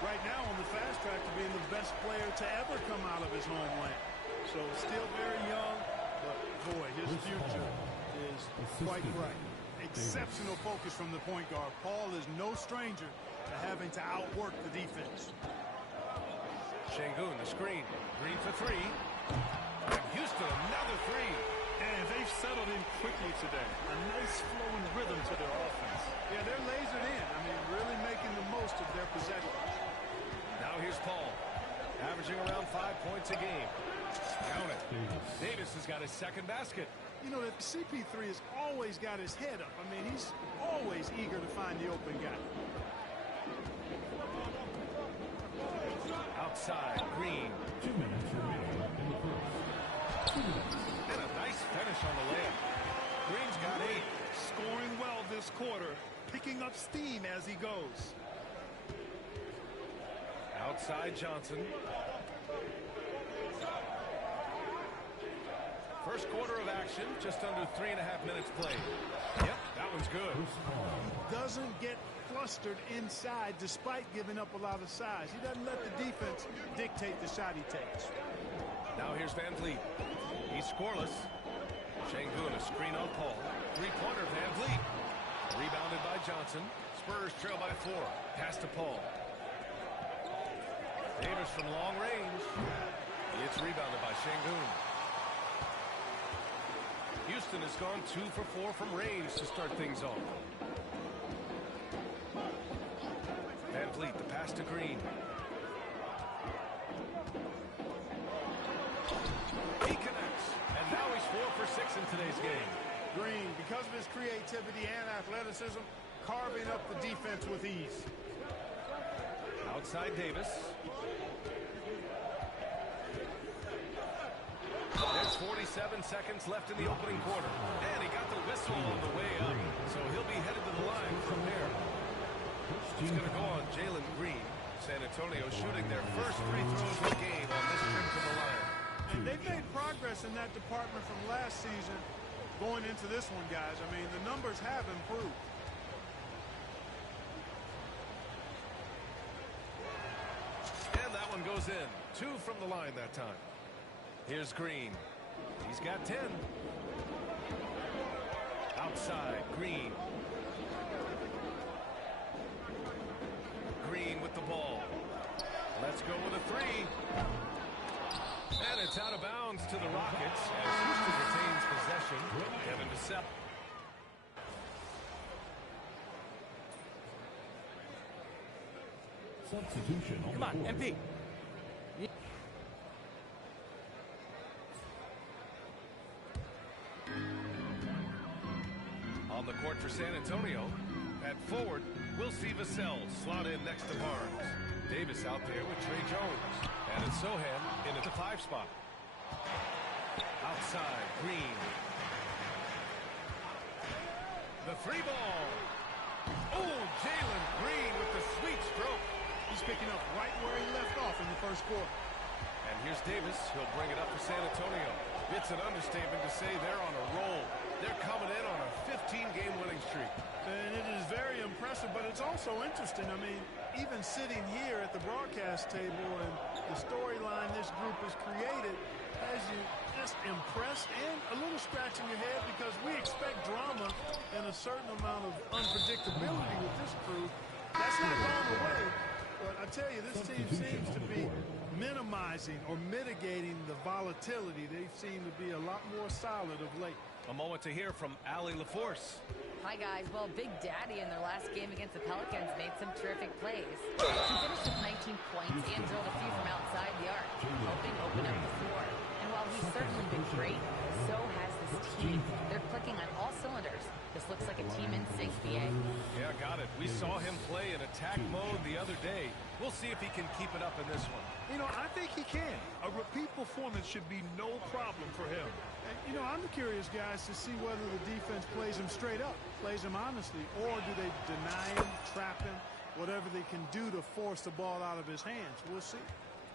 Right now on the fast track to being the best player to ever come out of his homeland. So still very young, but boy, his future is quite bright. Exceptional focus from the point guard. Paul is no stranger to having to outwork the defense. Şengün, the screen. Green for 3. And Houston, another 3. And they've settled in quickly today. A nice flowing rhythm to their offense. Yeah, they're lasered in. I mean, really making the most of their possession. Now here's Paul, averaging around 5 points a game. Count it. Davis has got his second basket. You know, that CP3 has always got his head up. I mean, he's always eager to find the open guy. Outside, Green. 2 minutes remaining in the first. 2 minutes. And a nice finish on the layup. Green's got 8. Scoring well this quarter, picking up steam as he goes. Outside Johnson. First quarter of action, just under 3.5 minutes played. Yep, that one's good. He doesn't get flustered inside despite giving up a lot of size. He doesn't let the defense dictate the shot he takes. Now here's Van Vliet. He's scoreless. Şengün, a screen on Paul. Three-pointer, Van Vliet. Rebounded by Johnson. Spurs trail by 4. Pass to Paul. Davis from long range. It's rebounded by Şengün. Houston has gone 2 for 4 from range to start things off. Van Vliet, the pass to Green. He connects, and now he's 4 for 6 in today's game. Green, because of his creativity and athleticism, carving up the defense with ease. Outside Davis. There's 47 seconds left in the opening quarter. And he got the whistle on the way up. So he'll be headed to the line from there. He's going to go on Jalen Green. San Antonio shooting their first free throws of the game on this trip to the line. And they've made progress in that department from last season going into this one, guys. I mean, the numbers have improved. And that one goes in. 2 from the line that time. Here's Green. He's got 10. Outside, Green. ball. Let's go with a three. And it's out of bounds to the Rockets as Houston retains possession. Kevin Vassell. Substitution on Come on, MP. On the court for San Antonio. At forward, we'll see Vassell slot in next to Barnes. Davis out there with Trey Jones. And it's Sohan in at the 5 spot. Outside, Green. The 3 ball. Oh, Jalen Green with the sweet stroke. He's picking up right where he left off in the first quarter. And here's Davis. He'll bring it up for San Antonio. It's an understatement to say they're on a roll. They're coming in on a 15-game winning streak. And it is very impressive, but it's also interesting. I mean, even sitting here at the broadcast table and the storyline this group has created has you just impressed and a little scratching your head because we expect drama and a certain amount of unpredictability with this crew. That's not gone away. But I tell you, this team seems to be minimizing or mitigating the volatility. They seem to be a lot more solid of late. A moment to hear from Allie LaForce. Hi, guys. Well, Big Daddy in their last game against the Pelicans made some terrific plays. He finished with 19 points and drilled a few from outside the arc, helping open up the floor. And while he's certainly been great, so has this team. They're clicking on all cylinders. This looks like a team in sync, BA. Yeah, got it. We saw him play in attack mode the other day. We'll see if he can keep it up in this one. You know, I think he can. A repeat performance should be no problem for him. And, you know, I'm curious, guys, to see whether the defense plays him straight up, plays him honestly, or do they deny him, trap him, whatever they can do to force the ball out of his hands. We'll see.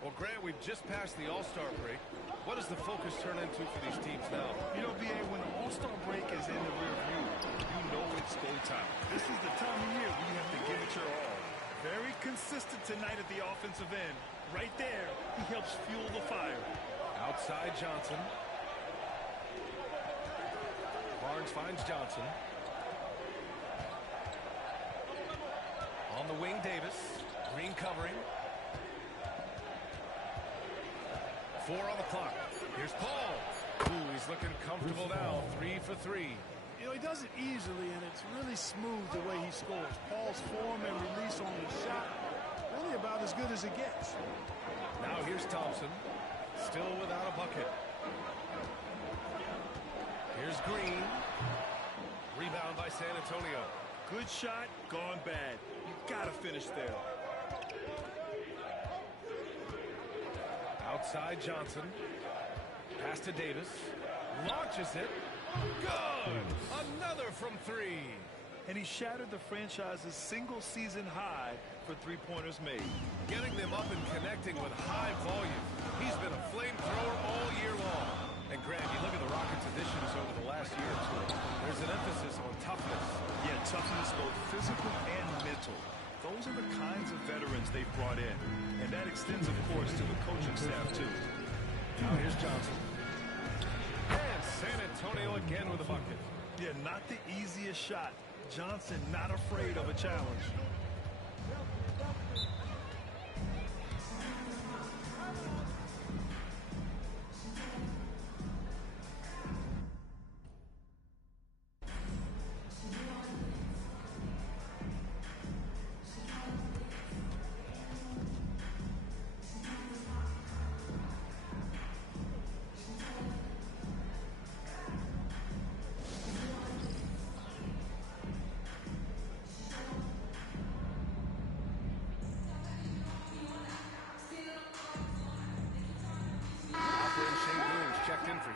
Well, Grant, we've just passed the All-Star break. What does the focus turn into for these teams now? You know, B.A., when the All-Star break is in the rear view, you know it's go time. This is the time of year where you have to give it your all. Very consistent tonight at the offensive end. Right there, he helps fuel the fire. Outside Johnson. Barnes finds Johnson. On the wing, Davis. Green covering. 4 on the clock. Here's Paul. Ooh, he's looking comfortable now. 3 for 3. You know, he does it easily, and it's really smooth the way he scores. Paul's form and release on the shot, really about as good as it gets. Now here's Thompson. Still without a bucket. Here's Green. Rebound by San Antonio. Good shot, gone bad. You gotta finish there. Outside Johnson. Pass to Davis. Launches it. Good! Another from 3. And he shattered the franchise's single-season high for three-pointers made. Getting them up and connecting with high volume. He's been a flamethrower all year long. And Grant, you look at the Rockets' additions over the last year or two. There's an emphasis on toughness. Yeah, toughness, both physical and mental. Those are the kinds of veterans they've brought in. And that extends, of course, to the coaching staff, too. Now here's Johnson. And San Antonio again with a bucket. Yeah, not the easiest shot. Johnson not afraid of a challenge.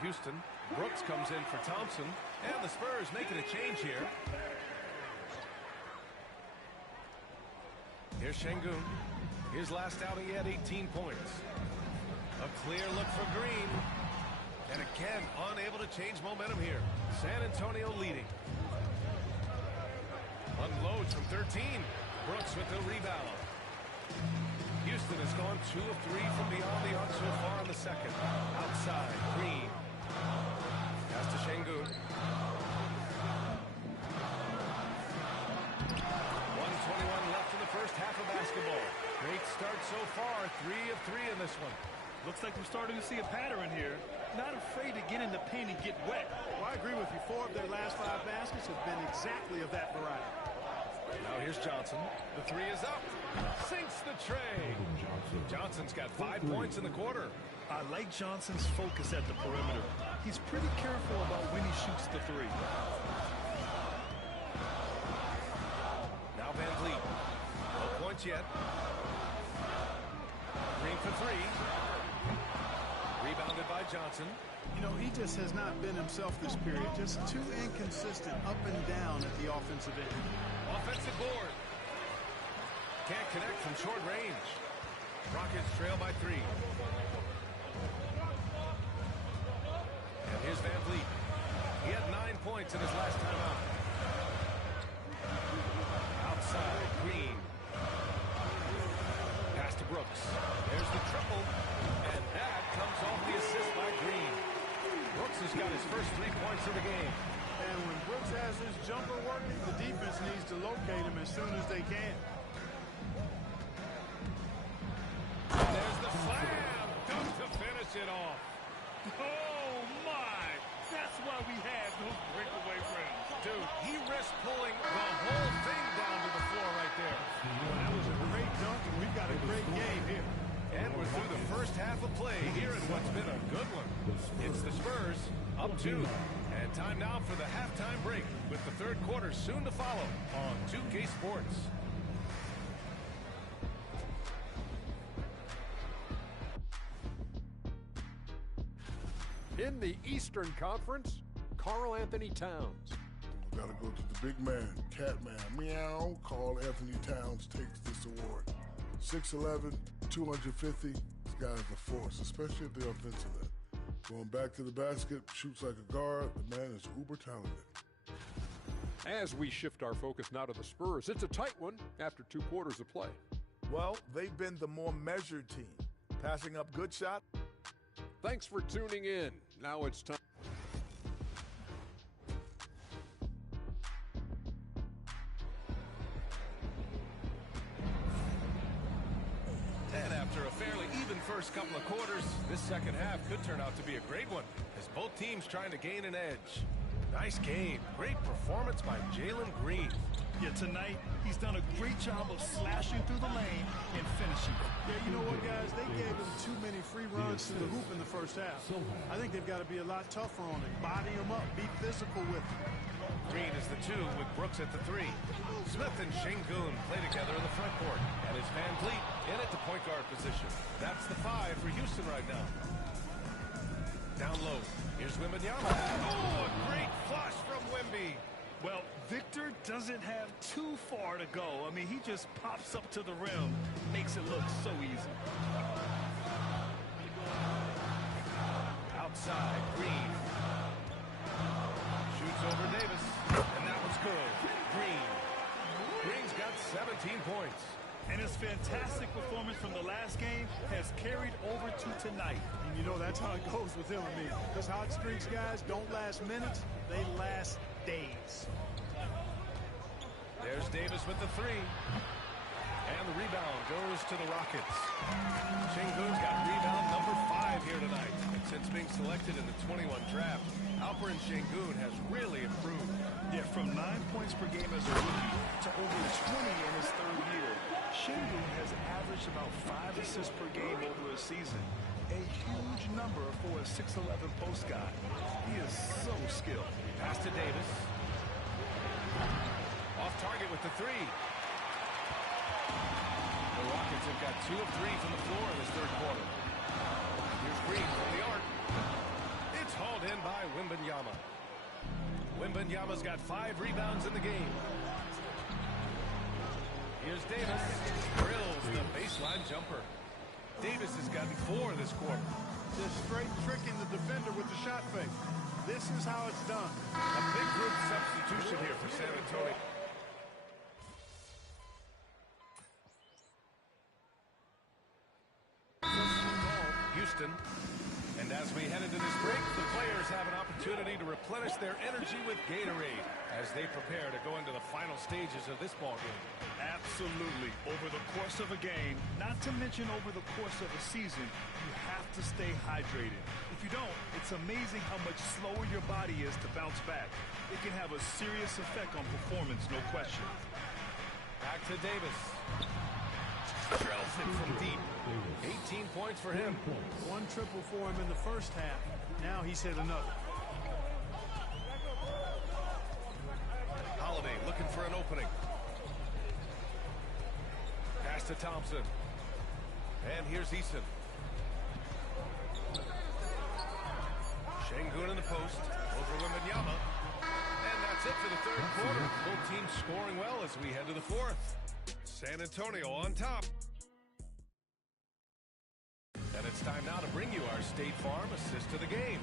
Houston. Brooks comes in for Thompson, and the Spurs making a change here. Here's Şengün. His last outing, he had 18 points. A clear look for Green. And again, unable to change momentum here. San Antonio leading. Unloads from 13. Brooks with the rebound. Houston has gone 2 of 3 from beyond the arc so far in the second. Outside, Green. Pass to Şengün. 1:21 left in the first half of basketball. Great Looks like we're starting to see a pattern here. Not afraid to get in the paint and get wet. Well, I agree with you. 4 of their last 5 baskets have been exactly of that variety. Now here's Johnson. The 3 is up. Sinks the tray. Johnson's got 5 points in the quarter. I like Johnson's focus at the perimeter. He's pretty careful about when he shoots the 3. Now Van Vliet. No points yet. Green for 3. Rebounded by Johnson. You know, he just has not been himself this period. Just too inconsistent up and down at the offensive end. Offensive board. Can't connect from short range. Rockets trail by 3. And here's Van Vliet. He had 9 points in his last time out. Outside, Green. Pass to Brooks. There's the triple. And that comes off the assist by Green. Brooks has got his first 3 points of the game. And when Brooks has his jumper working, the defense needs to locate him as soon as they can. There's the slam. Dunk to finish it off. Oh, my. That's why we have those breakaway rims. Dude, he risked pulling the whole thing down to the floor right there. Well, that was a great dunk, and we've got a great game here. And we're through the first half of play here in what's been a good one. It's the Spurs up 2. And time now for the halftime break with the third quarter soon to follow on 2K Sports. In the Eastern Conference, Karl Anthony Towns. Got to go to the big man, Catman. Meow. Karl Anthony Towns takes this award. 6'11", 250. This guy's a force, especially at the offensive end. Going back to the basket, shoots like a guard. The man is uber talented. As we shift our focus now to the Spurs, it's a tight one after 2 quarters of play. Well, they've been the more measured team, passing up good shots. Thanks for tuning in. Now it's time. And after a fairly even first couple of quarters, this second half could turn out to be a great one as both teams trying to gain an edge. Nice game. Great performance by Jalen Green. Yeah, tonight, he's done a great job of slashing through the lane and finishing. Yeah, you know what, guys? They gave him too many free runs to the hoop in the first half. I think they've got to be a lot tougher on him. Body him up. Be physical with him. Green is the 2 with Brooks at the 3. Smith and Şengün play together in the front court. And it's Van Vliet in at the point guard position. That's the 5 for Houston right now. Down low. Here's Wembanyama. Oh, a great flush from Wemby. Well, Victor doesn't have too far to go. I mean, he just pops up to the rim. Makes it look so easy. Outside, Green. Shoots over Davis. And that was good. Green. Green's got 17 points. And his fantastic performance from the last game has carried over to tonight. And you know, that's how it goes with him. I mean, those hot streaks, guys, don't last minutes. They last days. There's Davis with the 3. And the rebound goes to the Rockets. Şengün's got rebound number 5 here tonight. And since being selected in the 21 draft, Alperen Şengün has really improved. Yeah, from 9 points per game as a rookie to over 20 in his 3rd year. Şengün has averaged about 5 assists per game over a season. A huge number for a 6'11 post guy. He is so skilled. Pass to Davis. Off target with the 3. The Rockets have got 2 of 3 from the floor in this 3rd quarter. Here's Green from the arc. It's hauled in by Wembanyama. Wembanyama's got 5 rebounds in the game. Here's Davis. Drills the baseline jumper. Davis has gotten 4 this quarter. Just straight tricking the defender with the shot fake. This is how it's done. A big group substitution here for San Antonio. Houston. And as we head into this break, the players have an opportunity to replenish their energy with Gatorade as they prepare to go into the final stages of this ball game. Absolutely. Over the course of a game, not to mention over the course of a season, you have to stay hydrated. If you don't, it's amazing how much slower your body is to bounce back. It can have a serious effect on performance, no question. Back to Davis. Drills it from deep. 18 points for him. One triple for him in the first half. Now he's hit another. Holiday looking for an opening. Pass to Thompson. And here's Eason. Şengün in the post. Over Wembanyama. And that's it for the third quarter. Both teams scoring well as we head to the fourth. San Antonio on top. And it's time now to bring you our State Farm assist to the game.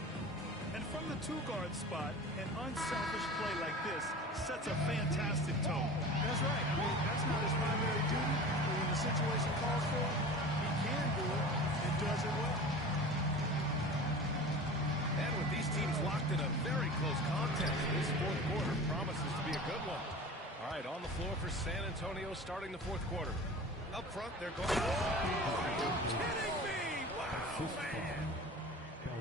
And from the two-guard spot, an unselfish play like this sets a fantastic tone. That's right. I mean, that's not his primary duty, but when the situation calls for it, he can do it and does it well. And with these teams locked in a very close contest, this fourth quarter promises to be a good one. All right, on the floor for San Antonio starting the fourth quarter. Up front, they're going... Oh, are you kidding me? Wow, man.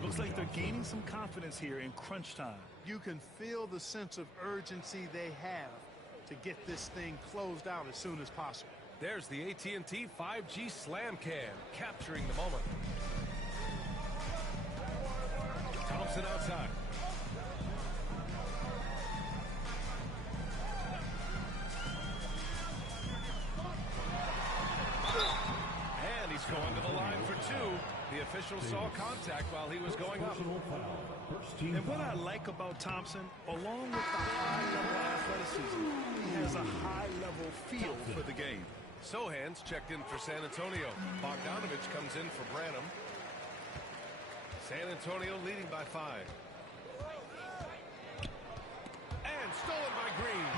Looks like they're gaining some confidence here in crunch time. You can feel the sense of urgency they have to get this thing closed out as soon as possible. There's the AT&T 5G Slam Cam, capturing the moment. Thompson outside. And he's going to the line for two. The official saw contact while he was going up. And what I like about Thompson, along with the high-level athleticism, he has a high-level feel for the game. Sohan's checked in for San Antonio. Bogdanovich comes in for Branham. San Antonio leading by 5. And stolen by Green.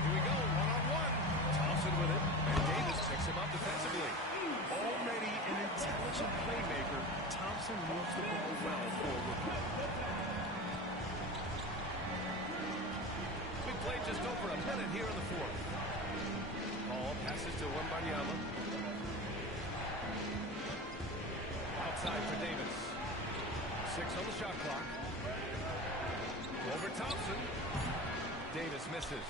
Here we go, one-on-one. Thompson with it, and Davis picks him up defensively. Already an intelligent playmaker, Thompson moves the ball well forward. We played just over a minute here in the fourth. Ball passes to Wembanyama. Outside for Davis. 6 on the shot clock. Over Thompson. Davis misses.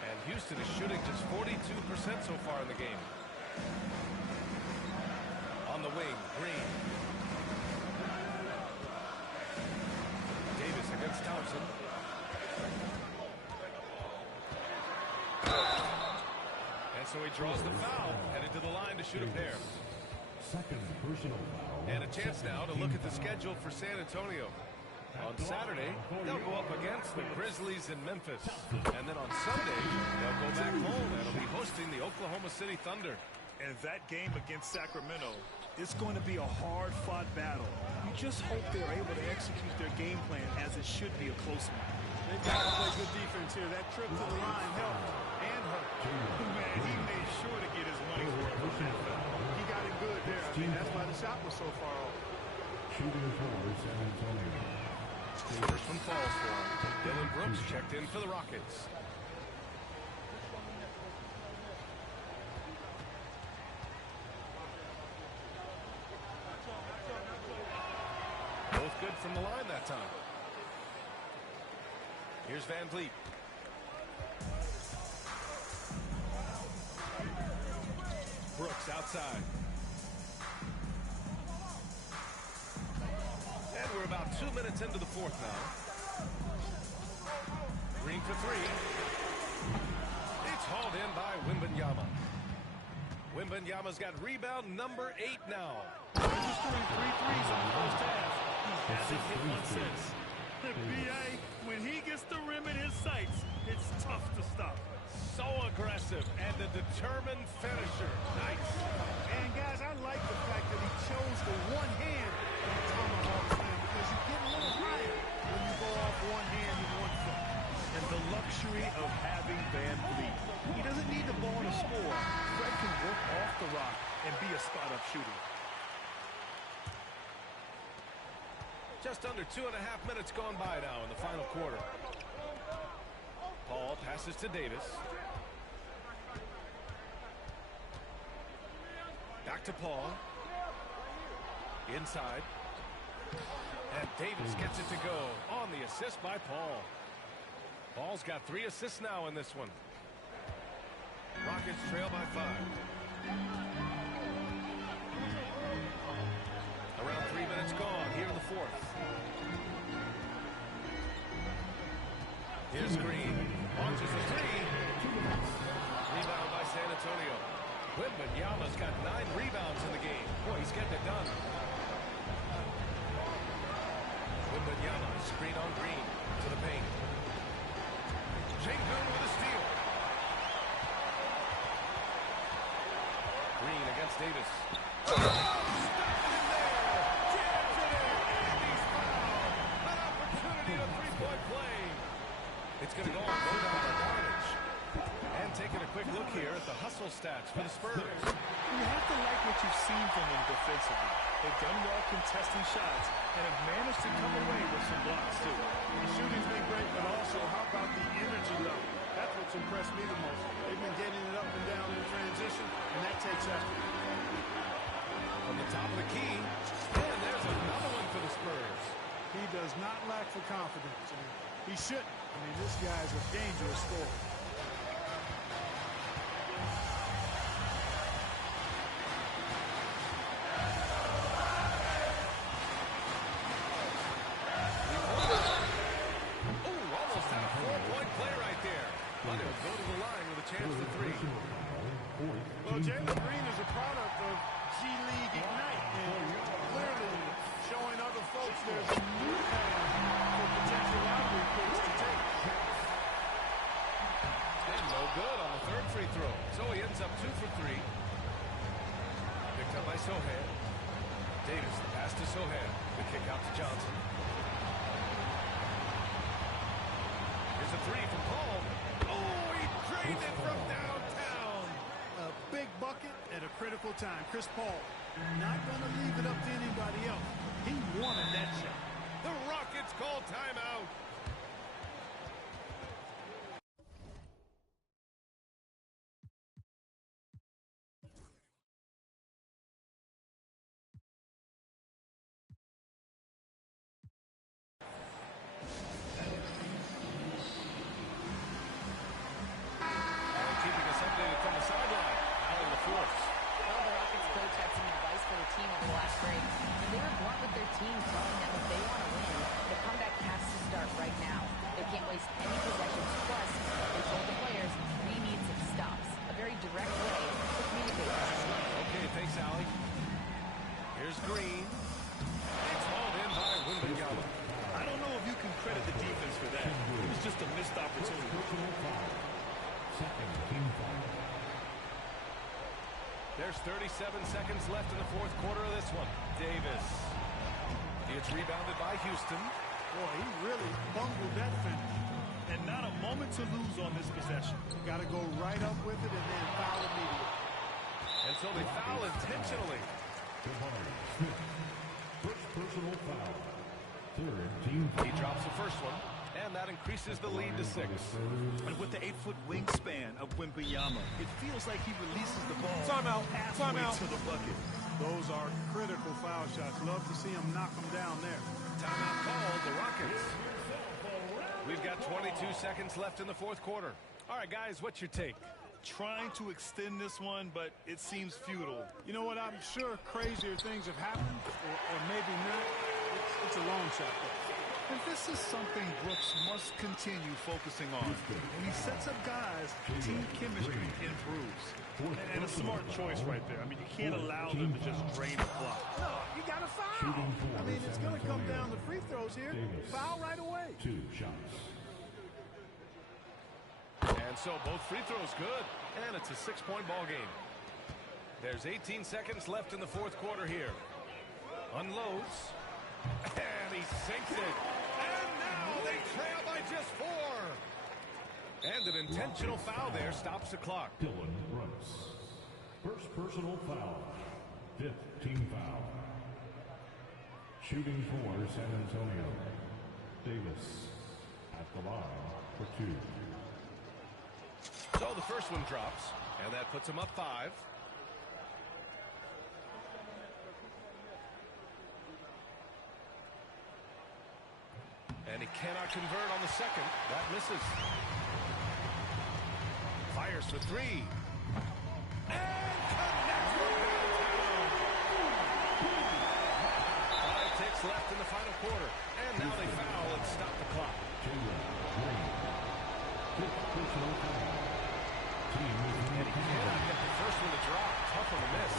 And Houston is shooting just 42% so far in the game. On the wing, Green. Davis against Thompson. And so he draws the foul, headed to the line to shoot a pair. Second personal foul. And a chance now to look at the schedule for San Antonio. On Saturday, they'll go up against the Grizzlies in Memphis. And then on Sunday, they'll go back home and will be hosting the Oklahoma City Thunder. And that game against Sacramento is going to be a hard-fought battle. You just hope they're able to execute their game plan as it should be a close one. They've got to play good defense here. That trip to the line helped and hurt. Man, he made sure to get his money's worth on that foul. He got it good there. I mean, that's why the shot was so far off. Shooting for San Antonio. First one falls for him. Dylan Brooks checked in for the Rockets. Both good from the line that time. Here's Van Vliet. Brooks outside. And we're about 2 minutes into the fourth now. Green for 3. It's hauled in by Wembanyama. Wembanyama's got rebound number 8 now. Registering 3 threes in the first half. He hasn't hit one since. The B.A., when he gets the rim in his sights, it's tough to stop. So aggressive and a determined finisher. Nice. And guys, I like the fact that he chose the one hand in the tomahawk slam because you get a little higher when you go off one hand and one foot. And the luxury of having Van Vliet. He doesn't need the ball to score. Fred can work off the rock and be a spot-up shooter. Just under 2.5 minutes gone by now in the final quarter. Paul passes to Davis. Back to Paul. Inside. And Davis gets it to go on the assist by Paul. Paul's got 3 assists now in this one. Rockets trail by 5. Around 3 minutes gone here in the fourth. Here's Green. Launches the 3. Rebound by San Antonio. Wembanyama's got 9 rebounds in the game. Boy, he's getting it done. Wembanyama, screen on Green to the paint. Şengün with a steal. Green against Davis. Stopped in there. Jams it in. And he's fouled. An opportunity to three-point play. It's going to go on no-down advantage. And taking a quick look here at the hustle stats for the Spurs. You have to like what you've seen from them defensively. They've done well contesting shots and have managed to come away with some blocks, too. The shooting's been great, but also, how about the energy level? That's what's impressed me the most. They've been getting it up and down in transition, and that takes effort. From the top of the key, and there's another one for the Spurs. He does not lack for confidence. I mean, he shouldn't. I mean, this guy's a dangerous scorer. Well, Jalen Green is a product of G League Ignite, and clearly showing other folks there's a new path for potential lottery picks to take. And no good on the third free throw. So he ends up 2 for 3. Picked up by Sohan. Davis, the pass to Sohan. The kick out to Johnson. Here's a 3 from Paul. Oh, he drained it from downtown. A big bucket at a critical time. Chris Paul not going to leave it up to anybody else. He wanted that shot. The Rockets call timeout. Green. It's hauled in by Wembanyama. I don't know if you can credit the defense for that. It was just a missed opportunity. There's 37 seconds left in the fourth quarter of this one. Davis. It's rebounded by Houston. Boy, he really bungled that finish. And not a moment to lose on this possession. Got to go right up with it and then foul immediately. And so they foul intentionally. First personal foul. Third team foul. He drops the first one, and that increases the lead to 6. And with the 8-foot wingspan of Wembanyama, it feels like he releases the ball Timeout to the bucket. Those are critical foul shots. Love to see him knock them down there. Timeout called, the Rockets. We've got 22 seconds left in the fourth quarter. All right, guys, what's your take? Trying to extend this one, but it seems futile. You know what? I'm sure crazier things have happened, or maybe not. It's a long shot, though. And this is something Brooks must continue focusing on. When he sets up guys, team chemistry improves. And a smart choice right there. I mean, you can't allow them to just drain the clock. No, you got to foul. I mean, it's going to come down to free throws here. Foul right away. 2 shots. And so both free throws good, and it's a 6-point ball game. There's 18 seconds left in the fourth quarter here. Unloads, and he sinks it. And now they trail by just 4. And an intentional foul there stops the clock. Dylan Brooks. First personal foul. 5th team foul. Shooting for San Antonio, Davis at the line for 2. So the first one drops, and that puts him up 5. And he cannot convert on the second. That misses. Fires for 3. And connects from downtown. 5 ticks left in the final quarter. And now they foul and stop the clock. And he cannot get the first one to drop. Tough on the miss.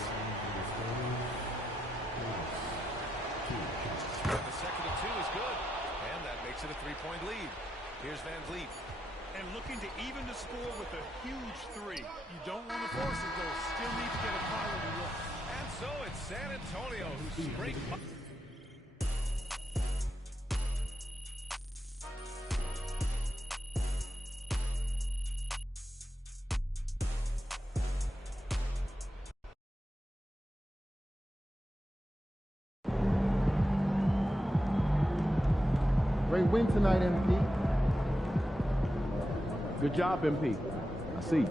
And the second of 2 is good. And that makes it a 3-point lead. Here's Van Vliet. And looking to even the score with a huge 3. You don't want to force it, though. Still need to get a quality look. And so it's San Antonio who straight... Great win tonight, MP. Good job, MP. I see.